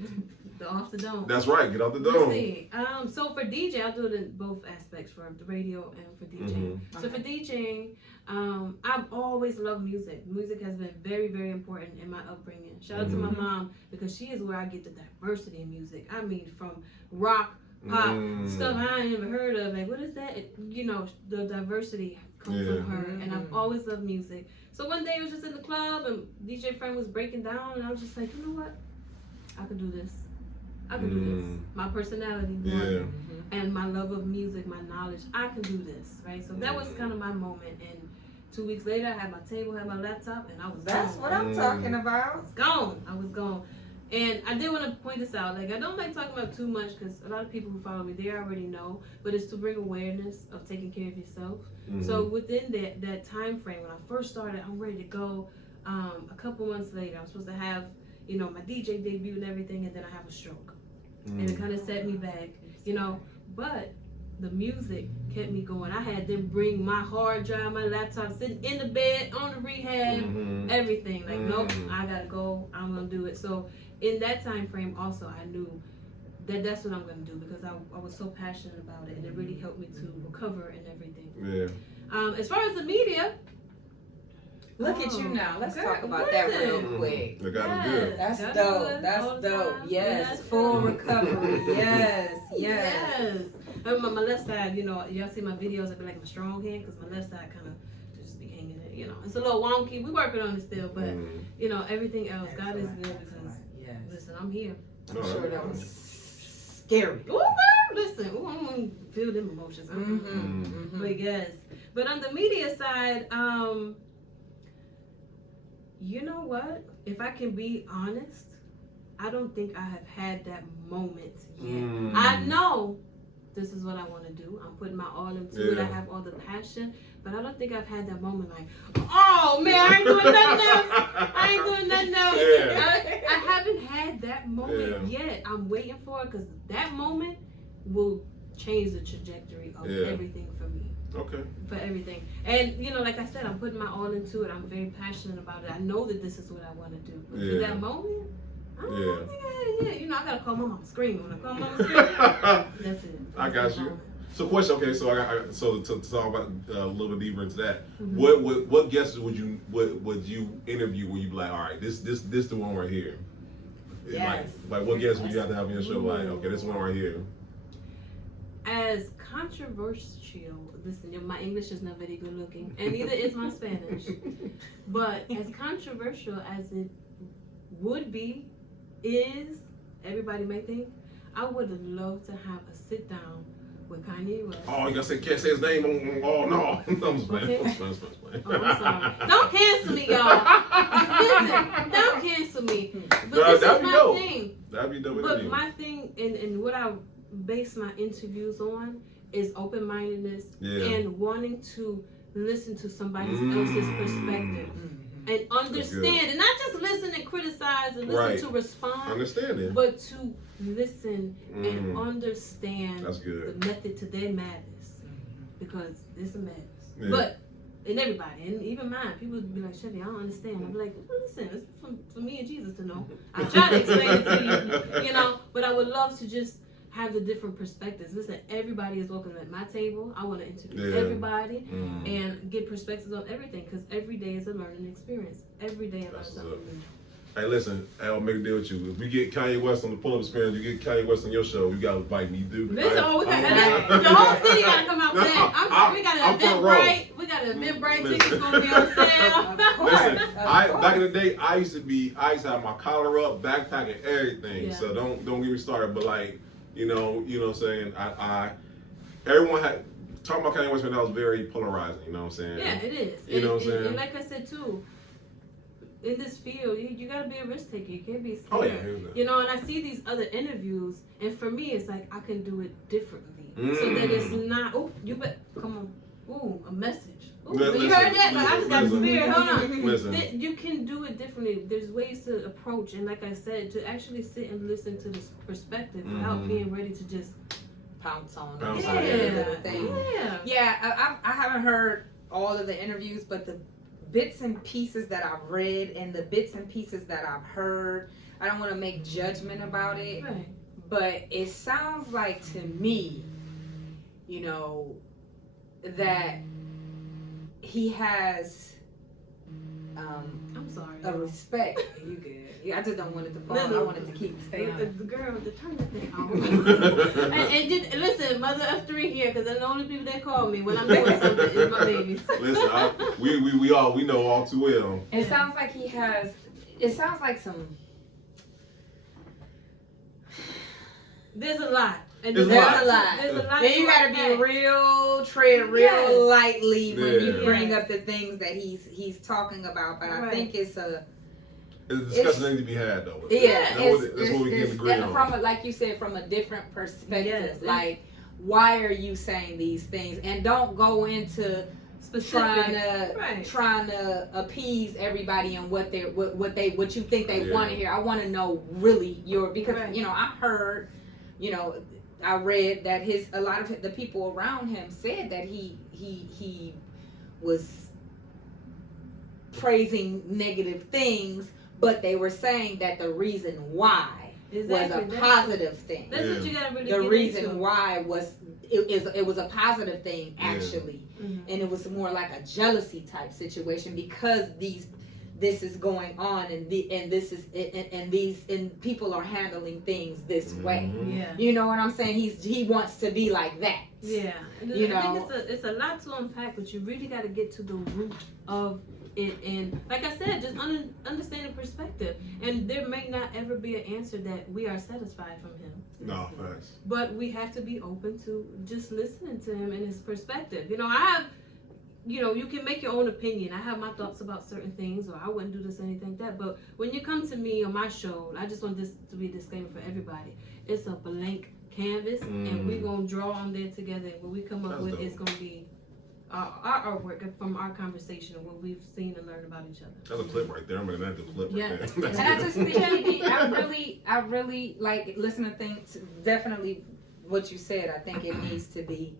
off the dome. That's right. Get off the dome. Let's see. So for DJ, I'll do it in both aspects, for the radio and for DJing. So for DJing, I've always loved music. Music has been very, very important in my upbringing. Shout out to my mom, because she is where I get the diversity in music. I mean, from rock, pop, stuff I ain't never heard of. Like, what is that? You know, the diversity comes from her, and I've always loved music. So one day I was just in the club, and DJ friend was breaking down, and I was just like, you know what? I could do this. I can do this. My personality, and my love of music, my knowledge, I can do this, right? So that was kind of my moment. And 2 weeks later, I had my table, had my laptop, and I was That's gone. what I'm talking I about. was gone. I was gone. And I did want to point this out. Like, I don't like talking about too much, because a lot of people who follow me, they already know. But it's to bring awareness of taking care of yourself. So within that time frame, when I first started, I'm ready to go. A couple months later, I'm supposed to have, you know, my DJ debut and everything, and then I have a stroke. And it kind of set me back, you know. But the music kept me going. I had them bring my hard drive, my laptop, sitting in the bed, on the rehab, everything. Like, nope, I gotta go. I'm gonna do it. So in that time frame, also, I knew that that's what I'm gonna do, because I was so passionate about it, and it really helped me to recover and everything. Yeah. As far as the media. Look at you now. Let's talk about that real quick. That's dope. That's dope. Yes. Full recovery. Yes. And my left side, you know, y'all see my videos, I be like my strong hand, because my left side kind of just be hanging it, you know. It's a little wonky. We working on it still, but, you know, everything else, God is good, because, listen, I'm here. I'm sure that was scary. Ooh, listen, I'm going to feel them emotions. But yes. But on the media side, you know what? If I can be honest, I don't think I have had that moment yet. I know this is what I want to do. I'm putting my all into it. I have all the passion, but I don't think I've had that moment like, oh man, I ain't doing nothing else. I haven't had that moment yet. I'm waiting for it, because that moment will change the trajectory of everything for me. Okay. For everything. And, you know, like I said, I'm putting my all into it. I'm very passionate about it. I know that this is what I want to do. But for that moment, I don't think I had. You know, I got to call my mom screaming. When I call my mom screaming, that's it. I got you. Moment. So question, okay, so to talk about a little bit deeper into that, what guests would you interview where you be like, all right, this the one right here? Yes. Like what guests would you have to have on your show? Like, okay, this one right here. As controversial, listen, my English is not very good looking, and neither is my Spanish. But as controversial as it would be, everybody may think, I would love to have a sit down with Kanye West. Oh, you can't say his name. Oh no, I'm just playing. I'm sorry. Don't cancel me, y'all. Listen, don't cancel me. But this is my thing. That'd be dope. But my thing, and what I base my interviews on, is open-mindedness and wanting to listen to somebody else's perspective. and understand, and not just listen and criticize and listen to respond. Understanding. But to listen and understand That's good. the method to their madness. Because it's a madness. Yeah. But and everybody, and even mine, people would be like, Chevy, I don't understand. I'm like, well, listen, it's for me and Jesus to know. I try to explain it to you, you know, but I would love to just have the different perspectives. Listen, everybody is welcome at my table. I want to interview everybody and get perspectives on everything, because every day is a learning experience. Every day I learn something new. Hey, listen, I'll make a deal with you. If we get Kanye West on the pull-up experience, you get Kanye West on your show, you gotta invite me, dude. Listen, the whole city gotta come out for that. We got an Eventbrite. We got an Eventbrite tickets gonna be on sale. Listen, back in the day, I used to have my collar up, backpack, and everything. Yeah. So don't get me started. But like, you know what I'm saying? Everyone had talking about Kanye West, that was very polarizing. You know what I'm saying? Yeah, it is. You know what I'm saying? And like I said too, in this field, you gotta be a risk taker. You can't be scared. Oh yeah. You know, and I see these other interviews, and for me, it's like I can do it differently, so that it's not. Oh, you bet. Come on. Ooh, a message. Ooh, you heard that? But I just got the spirit. Hold on. Listen. You can do it differently. There's ways to approach, and like I said, to actually sit and listen to this perspective without being ready to just pounce on every little thing. Yeah, I haven't heard all of the interviews, but the bits and pieces that I've read and the bits and pieces that I've heard, I don't want to make judgment about it, but it sounds like to me, you know, that he has I'm sorry. a respect. You good. Yeah, I just don't want it to fall. I want it to keep staying. The girl, the turn that thing on. and just, listen, mother of three here, because the only people that call me when I'm doing something is my babies. Listen, we know all too well. It sounds like he has. It sounds like some. There's a lot. And There's a lot. There's a lot. Then you gotta be tread real lightly when you bring up the things that he's talking about. But I think it's a discussion that needs to be had though. That's what we can agree on. From like you said, from a different perspective. Like, why are you saying these things? And don't go into trying to appease everybody and what you think they want to hear. I want to know really because you know, I heard, you know, I read that a lot of the people around him said that he was praising negative things, but they were saying that the reason why was a positive thing. That's what you gotta really The reason why was it was a positive thing actually, and it was more like a jealousy type situation because this is going on and these people are handling things this way. Yeah. You know what I'm saying? He wants to be like that. Yeah. And you know, I think it's a lot to unpack, but you really got to get to the root of it, and like I said, just understand the perspective. And there may not ever be an answer that we are satisfied from him. No, thanks. But we have to be open to just listening to him and his perspective. You know, you can make your own opinion. I have my thoughts about certain things, or I wouldn't do this or anything like that. But when you come to me on my show, I just want this to be a disclaimer for everybody. It's a blank canvas, and we're going to draw on there together. And what we come up with is going to be our artwork from our conversation and what we've seen and learned about each other. That's a clip right there. I'm going to have the clip right there. And I just think I really like listening to things. Definitely what you said. I think it needs to be,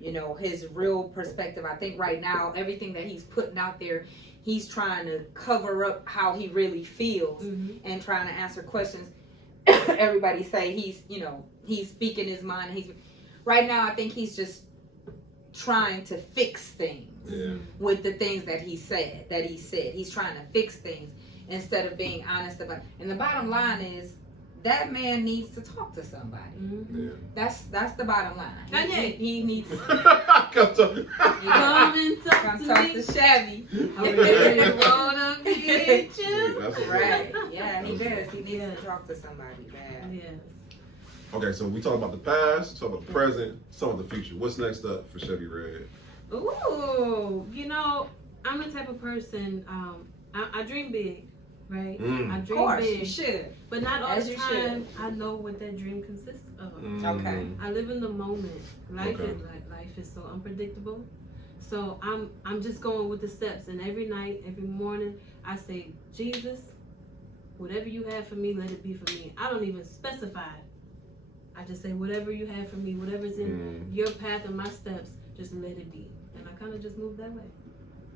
you know, his real perspective. I think right now, everything that he's putting out there, he's trying to cover up how he really feels and trying to answer questions. Everybody say he's speaking his mind. Right now, I think he's just trying to fix things with the things that he said. He's trying to fix things instead of being honest about it. And the bottom line is, that man needs to talk to somebody. That's the bottom line. He needs to come talk to Chevy. Wanna meet you. That's right. Yeah, he does. He needs to talk to somebody. Man. Yes. Okay, so we talk about the past, talk about the present, talk about the future. What's next up for Chevi Red? Ooh, you know, I'm the type of person. I dream big. Right? I dream big. You should. But not all the time I know what that dream consists of. Okay. I live in the moment. Life is so unpredictable. So I'm just going with the steps, and every night, every morning, I say, Jesus, whatever you have for me, let it be for me. I don't even specify it. I just say, whatever you have for me, whatever's in your path and my steps, just let it be. And I kind of just move that way.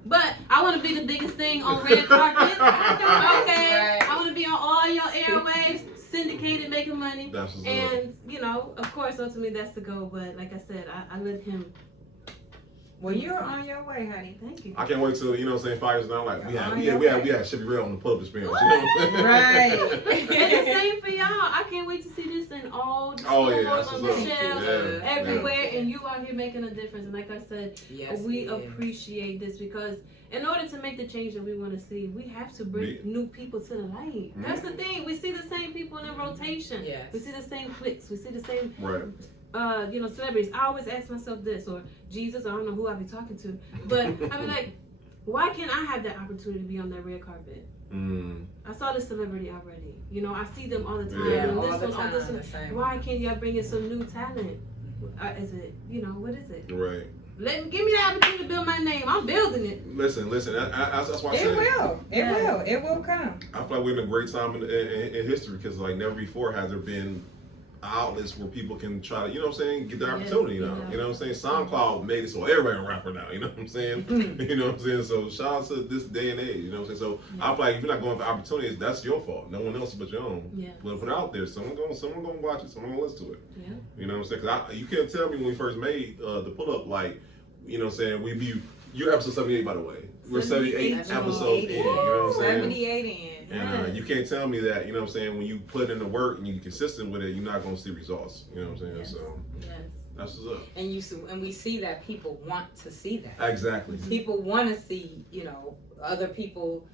But I want to be the biggest thing on red carpets. Okay. Right. I want to be on all your airwaves, syndicated, making money. That's what's And, up. you know, of course, ultimately that's the goal. But like I said, I let him. Well, you're on your way, honey. Thank you. I can't wait till, you know what I'm saying, 5 years down, like, we had Chevi Red on the pull-up experience. You know what I'm saying? Right. And the same for y'all. I can't wait to see this in all the stores, on the shelves, everywhere. And you out here making a difference. And like I said, we appreciate this because in order to make the change that we want to see, we have to bring new people to the light. That's the thing. We see the same people in rotation. Yes. We see the same cliques. We see the same Right. you know, celebrities. I always ask myself this, or Jesus, I don't know who I be talking to, but I be like, why can't I have that opportunity to be on that red carpet? I saw this celebrity already. You know, I see them all the time. Yeah, and all this the one, time. this one. Why can't y'all bring in some new talent? Is it, you know, what is it? Right. Give me the opportunity to build my name. I'm building it. Listen. That's why I said It will come. I feel like we're in a great time in history because like never before has there been outlets where people can try to, you know what I'm saying, get the opportunity now. You know what I'm saying? SoundCloud made it so everybody a rapper now. You know what I'm saying? You know what I'm saying? So shout out to this day and age. You know what I'm saying? So I feel like if you're not going for opportunities, that's your fault. No one else but your own. But put it out there. Someone gonna watch it. Someone gonna listen to it. You know what I'm saying? Because you can't tell me when we first made the pull up, like, you know what I'm saying, you're episode 78 by the way. We're 78 episodes in. You know what I'm saying? 78 in. And you can't tell me that, you know what I'm saying, when you put in the work and you're consistent with it, you're not going to see results. You know what I'm saying? So that's what's up. And we see that people want to see that. Exactly. People want to see, you know, other people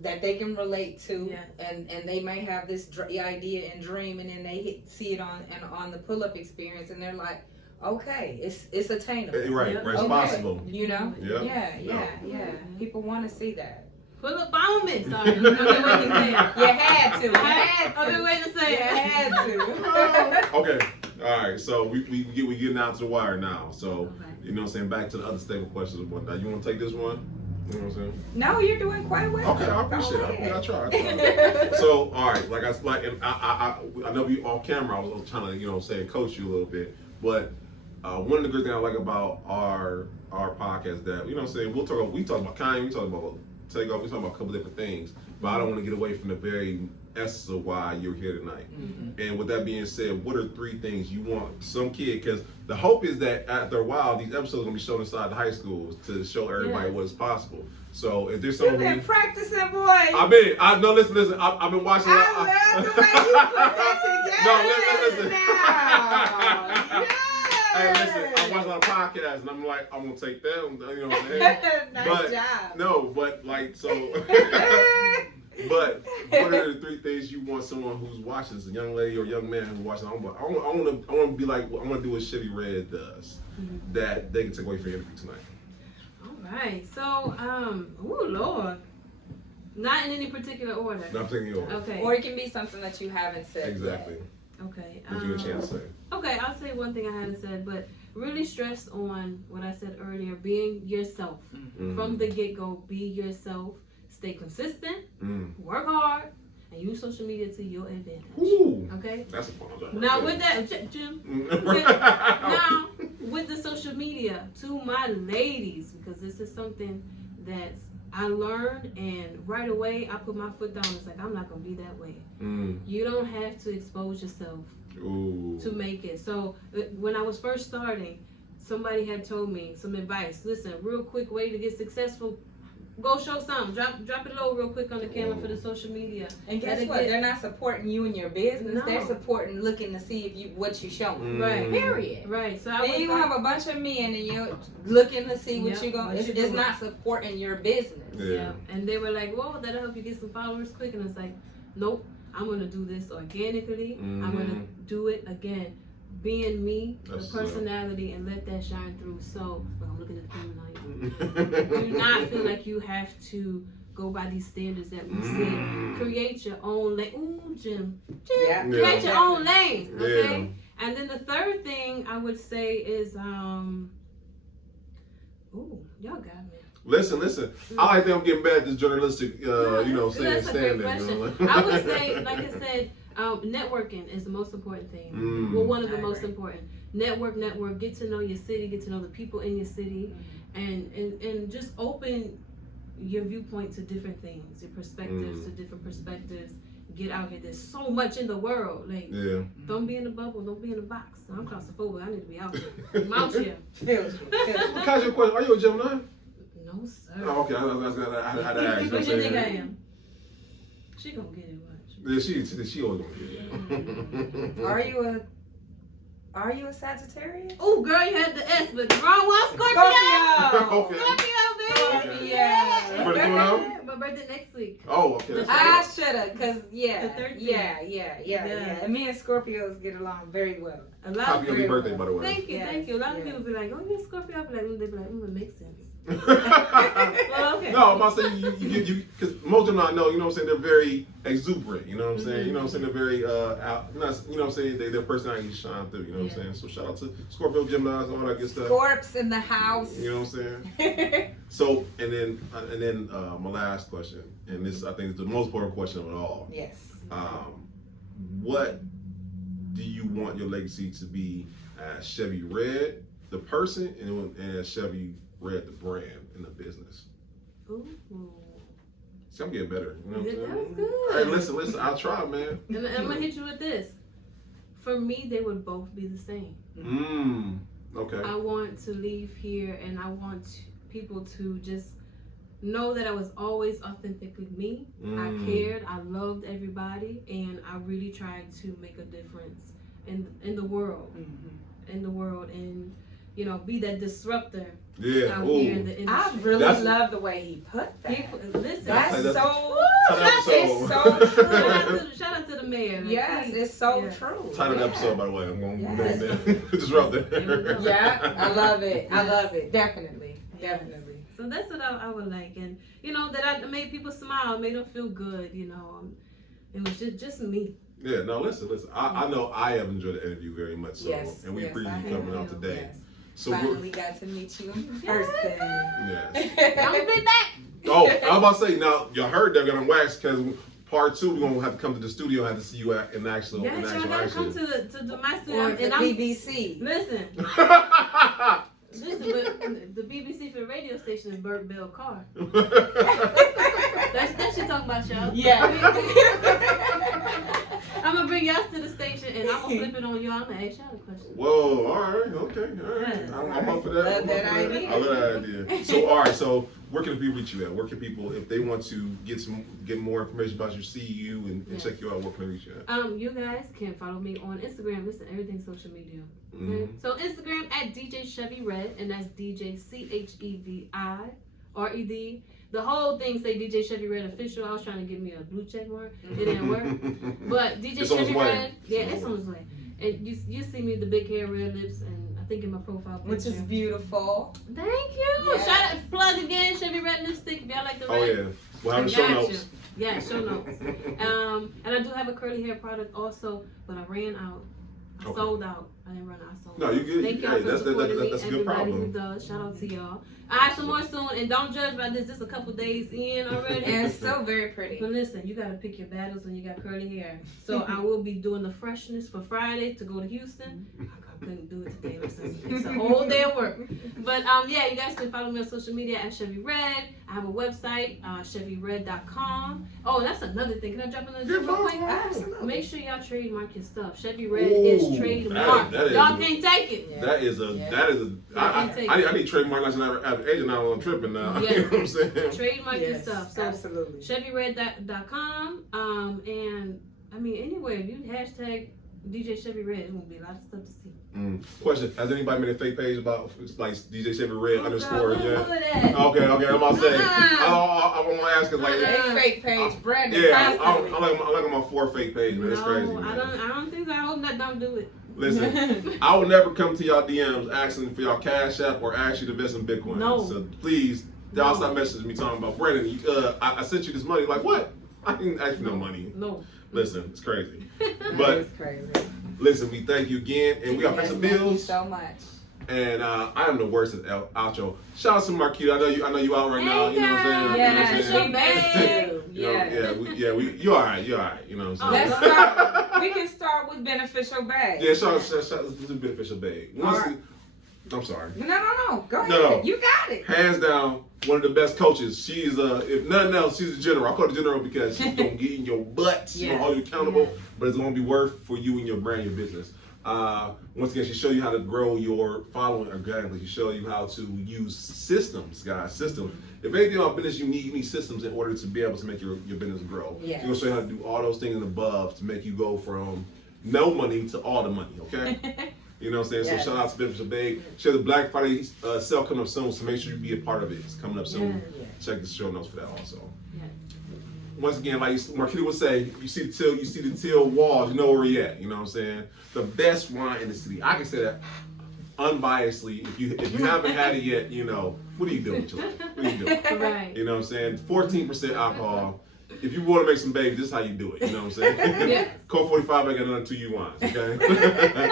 that they can relate to, and they may have this idea and dream, and then they see it on the pull-up experience, and they're like, okay, it's attainable. Right, it's possible. You know? Yeah. People want to see that. Pull up on me. Sorry. I've been waiting to say it. You had to. I've been waiting to say it. You had to. Okay. All right. So we getting down to the wire now. So you know what I'm saying. Back to the other staple questions and whatnot. You want to take this one? You know what I'm saying? No, you're doing quite well. Okay, I appreciate it. I try. So all right, I know we off camera. I was trying to, you know, say coach you a little bit, but one of the great things I like about our podcast that, you know what I'm saying, we talk about Kanye, we talk about Takeoff, we talk about a couple different things, but I don't want to get away from the very essence of why you're here tonight. And with that being said, what are 3 things you want some kid, because the hope is that after a while these episodes are going to be shown inside the high schools to show everybody what is possible. So if there's You've something been practicing, boy. I've been watching. I love the way you put that together. No, listen. Now. Hey, listen, I'm watching a podcast and I'm like, I'm gonna take them, you know what I'm saying? Nice job. No, but like, so, but what are the 3 things you want someone who's watching this, a young lady or young man who's watching, I want to be like, I want to do what Chevi Red does, that they can take away from your interview tonight. All right, so, oh Lord. Not in any particular order. No, I'm taking your order. Okay. Or it can be something that you haven't said Exactly. yet. Okay. Give you a chance to say. Okay, I'll say one thing I hadn't said, but really stress on what I said earlier, being yourself. From the get-go, be yourself, stay consistent, work hard, and use social media to your advantage. Ooh, okay? That's a fun one. Now with that, Jim, now with the social media, to my ladies, because this is something that I learned, and right away I put my foot down. It's like, I'm not gonna be that way. You don't have to expose yourself to make it. So when I was first starting, somebody had told me some advice. Listen, real quick way to get successful, go show something. Drop it low real quick on the camera for the social media. And guess what? They're not supporting you in your business. No. They're supporting, looking to see if what you showing. Right. Period. Right. So then you have a bunch of men and you're looking to see what you're going. It's not supporting your business. Yeah. And they were like, "Well, that'll help you get some followers quick." And it's like, nope. I'm gonna do this organically. I'm gonna do it again, being me, the personality, and let that shine through. So I'm looking at the camera now. Do not feel like you have to go by these standards that we set. Create your own lane. Ooh, Jim. Create your own lane. Okay. And then the third thing I would say is, ooh, y'all got me. Listen. I like that I'm getting back at this journalistic, That's a standing. great question. I would say, like I said, networking is the most important thing. Well, one of the most important. Network. Get to know your city. Get to know the people in your city, and just open your viewpoint to different things, your perspectives to different perspectives. Get out here. There's so much in the world. Like, don't be in the bubble. Don't be in the box. I'm claustrophobic. I need to be out here. I'm out here. Can I ask you a question? Are you a Gemini? No, sir. Oh, okay. I had to ask. What you think I am? She gonna get it. Watch. Yeah, she always gonna get it. Are you a Sagittarius? Oh, girl, you had the S, but the wrong one. Scorpio. Okay. Scorpio, baby. Yeah. Your birthday coming up? My birthday next week. Oh, okay. I shoulda, cause The 13th. yeah. And me and Scorpios get along very well. A lot Happy of early birthday, by the way. Thank you. A lot of Yes. people be like, "Oh, you're a Scorpio." I be like, they be like, "It makes sense." No, Okay. I'm about saying you because most of them I know, you know what I'm saying, they're very exuberant, you know what I'm saying? You know what I'm saying? They're very out, not, you know what I'm saying, their personality shine through, you know what I'm saying? So shout out to Scorpio, Geminis, all that good stuff. Scorps in the house. You know what I'm saying? So and then my last question, and this I think is the most important question of it all. Yes. What do you want your legacy to be as Chevi Red, the person, and as Chevi Red, the brand in the business? Ooh. See, I'm getting better. You know what I'm saying? That was good. Hey, listen, I'll try, man. And I'm gonna hit you with this. For me, they would both be the same. Okay. I want to leave here, and I want people to just know that I was always authentically me. I cared, I loved everybody, and I really tried to make a difference in the world. In the world, and be that disruptor out here in the industry. I really love the way he put that. People, listen, That's so Title true. Shout out to the mayor. Yes, it's so true. Title of the episode, by the way. I'm going to disrupt it. Yeah, I love it. I love it. Definitely. So that's what I would like, and that I made people smile, made them feel good. It was just me. Yeah, no, listen. I know I have enjoyed the interview very much so, and we appreciate you coming out today. Yes. So finally got to meet you in person. Yes. I'm gonna be back. Oh, I was about to say, now y'all heard they're gonna wax because part 2 we're gonna have to come to the studio and have to see you in actual Yes, y'all gotta come to my studio. Or the BBC. Listen, but the BBC for the radio station is Burt Bell Carr. That's shit talking about y'all. Yeah. I'm gonna bring y'all to the station and I'm gonna flip it on y'all. I'm gonna ask y'all a question. Whoa, all right, okay, all right. Yes. I'm up for that. Love that idea. I love that idea. So, all right, so where can people reach you at? Where can people, if they want to get more information about you, see you, and check you out, where can they reach you at? You guys can follow me on Instagram. Listen, everything's social media. Okay? So Instagram at DJ Chevi Red, and that's DJ CHEVI RED. The whole thing say DJ Chevi Red official. I was trying to give me a blue check mark. It didn't work. But DJ Chevi Red, it's on its way. And you see me with the big hair, red lips, and I think in my profile picture. Which is beautiful. Thank you. Yes. Shout out, plug again, Chevi Red lipstick. If y'all like the red. Oh yeah, we'll have the show notes. Yeah, show notes. And I do have a curly hair product also, but I ran out. I sold out. I didn't run out. I sold out. No, you good. Thank y'all for supporting me. That's a good Everybody problem. who does. Shout out to y'all. I have some more soon, and don't judge by this. This is a couple days in already. And it's still very pretty. But listen, you gotta pick your battles when you got curly hair. So I will be doing the freshness for Friday to go to Houston. I couldn't do it today. Listen, it's a whole day of work. But yeah, you guys can follow me on social media at Chevi Red. I have a website, CheviRed.com. Oh, and that's another thing. Can I drop another thing real quick? Absolutely. Make sure y'all trademark your stuff. Chevi Red is trademarked. Y'all can't take it. Yeah. That is a. I need trademark license as an agent now. I'm tripping now. Yes. You know what I'm saying? Trademark your stuff. So absolutely. CheviRed.com. And I mean, anywhere, if you hashtag DJ Chevi Red, it's gonna be a lot of stuff to see. Question: has anybody made a fake page about like DJ Chevi Red underscore? God, Yeah. look at that. Okay. I'm about to say. I want to ask because like. A fake page, Brandon. Yeah, I like my 4 fake page, man. It's crazy. Man. I don't think so. I hope that don't do it. Listen, I will never come to y'all DMs asking for y'all Cash App or ask you to invest in Bitcoin. No. So please, y'all stop messaging me talking about Brandon. I sent you this money. Like what? I didn't ask for no money. No. Listen, it's crazy. But It's crazy. listen, we thank you again, and we got to pay some Thank you bills. so much. And I am the worst at outro. Shout out to Marquita. I know you out right now. You know what I'm saying? Yeah, You know what I'm saying? yeah. You all right. You all right. You know what I'm saying? Let's start. We can start with beneficial bag. Yeah, shout out to Beneficial Babe. Right. I'm sorry. No. Go ahead. No. You got it. Hands down, one of the best coaches. She's if nothing else, she's a general. I call her general because she's gonna get in your butt. She's gonna hold you accountable, but it's gonna be worth for you and your brand, your business. Once again, she show you how to grow your following organically. She show you how to use systems, guys. Systems. If anything about business, you need systems in order to be able to make your business grow. Yes. She's gonna show you how to do all those things and above to make you go from no money to all the money. Okay. You know what I'm saying? Yes. So shout out to Beneficial Babe. She has a Black Friday sale coming up soon, so make sure you be a part of it. It's coming up soon. Yes. Check the show notes for that also. Yes. Once again, like Marquita would say, you see the teal walls, you know where we at. You know what I'm saying? The best wine in the city. I can say that unbiasedly. If you haven't had it yet, you know, what are you doing with your life? What are you doing? Right. You know what I'm saying? 14% alcohol. If you want to make some baby, this is how you do it. You know what I'm saying? Yes. Code 45, I got another 2 U wines, okay?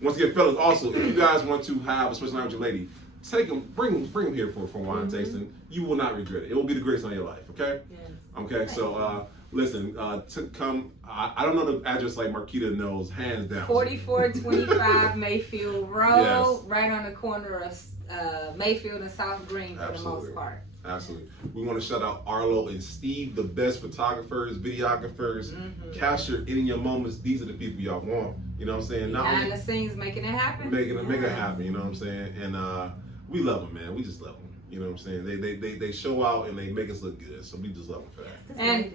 Once again, fellas, also, if you guys want to have a special night with your lady, take them, bring them here for wine tasting. You will not regret it. It will be the greatest night of your life, okay? Yes. Okay, so listen, to come, I don't know the address like Marquita knows, hands down. 4425 Mayfield Road, Yes. right on the corner of Mayfield and South Green for the most part. Absolutely. We want to shout out Arlo and Steve, the best photographers, videographers, capture in your moments. These are the people y'all want. You know what I'm saying? Not Behind only the scenes, making it happen. making it happen. You know what I'm saying? And we love them, man. We just love them. You know what I'm saying? They show out and they make us look good. So we just love them for that. And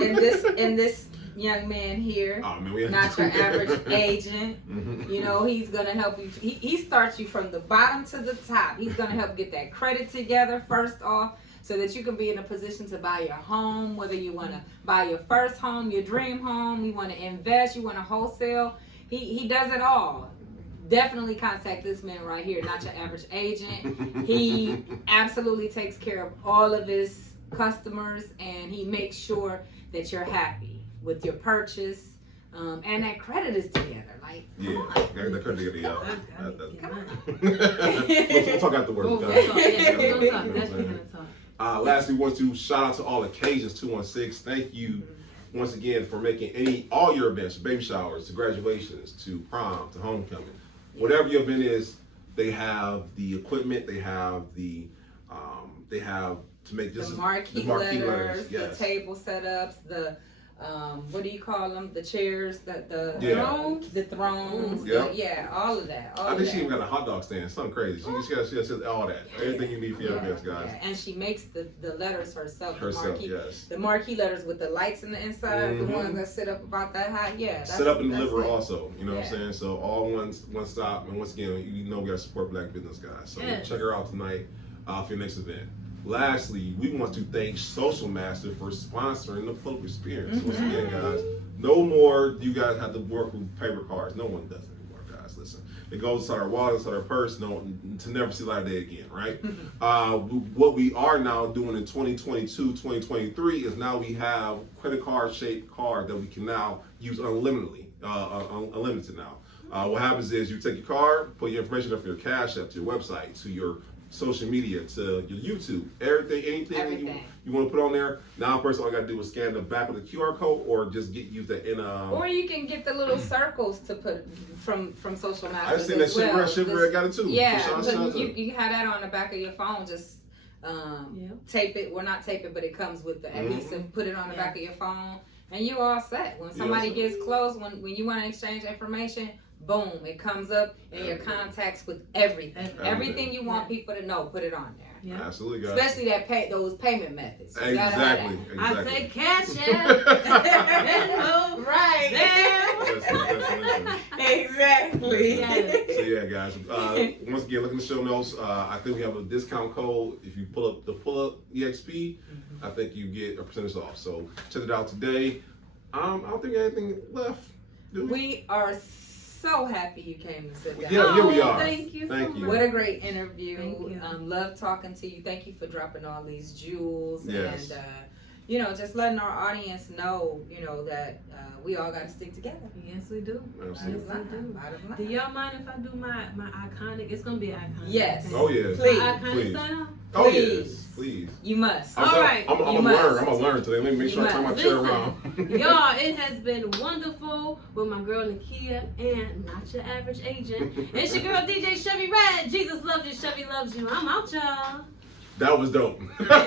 in this young man here, Oh man, we have not to your average agent. You know, he's gonna help you. He starts you from the bottom to the top. He's gonna help get that credit together first off, so that you can be in a position to buy your home. Whether you want to buy your first home, your dream home, you want to invest, you want to wholesale. He does it all. Definitely contact this man right here, not your average agent. He absolutely takes care of all of his customers, and he makes sure that you're happy with your purchase, and that credit is together. Like, Yeah, the credit together. We'll We'll talk afterwards. talk. guys. Yeah, we're gonna talk. You know what I'm Definitely saying? gonna talk. Lastly, we want to shout out to all occasions 216. Thank you once again for making all your events, baby showers, to graduations, to prom, to homecoming, whatever your event is. They have the equipment. They have the to make this the marquee letters, yes. the table setups, the what do you call them? The chairs, the thrones, Yeah. all of that. I think she even got a hot dog stand, something crazy. She has all that, everything you need for your events, guys. Yeah. And she makes the letters herself. Yes. The marquee letters with the lights in the inside, the ones that sit up about that high. Yeah. Set up and deliver it. also. You know what I'm saying? So all one stop, and once again, you know we gotta support Black business, guys. So Yes. check her out tonight for your next event. Lastly, we want to thank Social Master for sponsoring the public experience. Once again, guys, no more you guys have to work with paper cards. No one does anymore, guys. Listen, it goes to our wallet, to our purse, to never see light of day again, right? What we are now doing in 2022, 2023 is now we have credit card shaped card that we can now use unlimitedly, unlimited now. What happens is you take your card, put your information up for your Cash App, to your website, to your social media, to your YouTube, anything you want to put on there. Now, person, all I got to do is scan the back of the QR code, or just use that in Or you can get the little circles to put from Social Master. I've seen that Chevi Red got it too. Yeah, you have that on the back of your phone. Just tape it. Well, not tape it, but it comes with the adhesive. Put it on the back of your phone, and you all set. When somebody gets close, when you want to exchange information, boom, it comes up in your contacts with everything. Everything you want people to know, put it on there. Yeah. Absolutely, guys. Especially those payment methods. You Exactly. I say Cash App. Right. Listen. Exactly. Yes. So yeah, guys. Once again, look in the show notes. I think we have a discount code. If you pull up EXP, I think you get a percentage off. So check it out today. I don't think anything left. We are so happy you came to sit down. Yeah, here we are. Thank you so much. What a great interview. Thank you. Love talking to you. Thank you for dropping all these jewels. Yes. And, just letting our audience know, that we all got to stick together. Yes, we do. Absolutely. Yes, we do. Bottom line. Do y'all mind if I do my iconic? It's gonna be iconic. Yes. okay? Oh yeah. Please. My iconic Please. sign off? Oh yes. Please. Please. You must. All right. I'm You gonna must. learn. I'm gonna learn today. Let me make You sure I turn my must. chair Listen, around. Y'all, it has been wonderful with my girl Nakia and not your average agent. It's your girl DJ Chevi Red. Jesus loves you, Chevy loves you. I'm out, y'all. That was dope.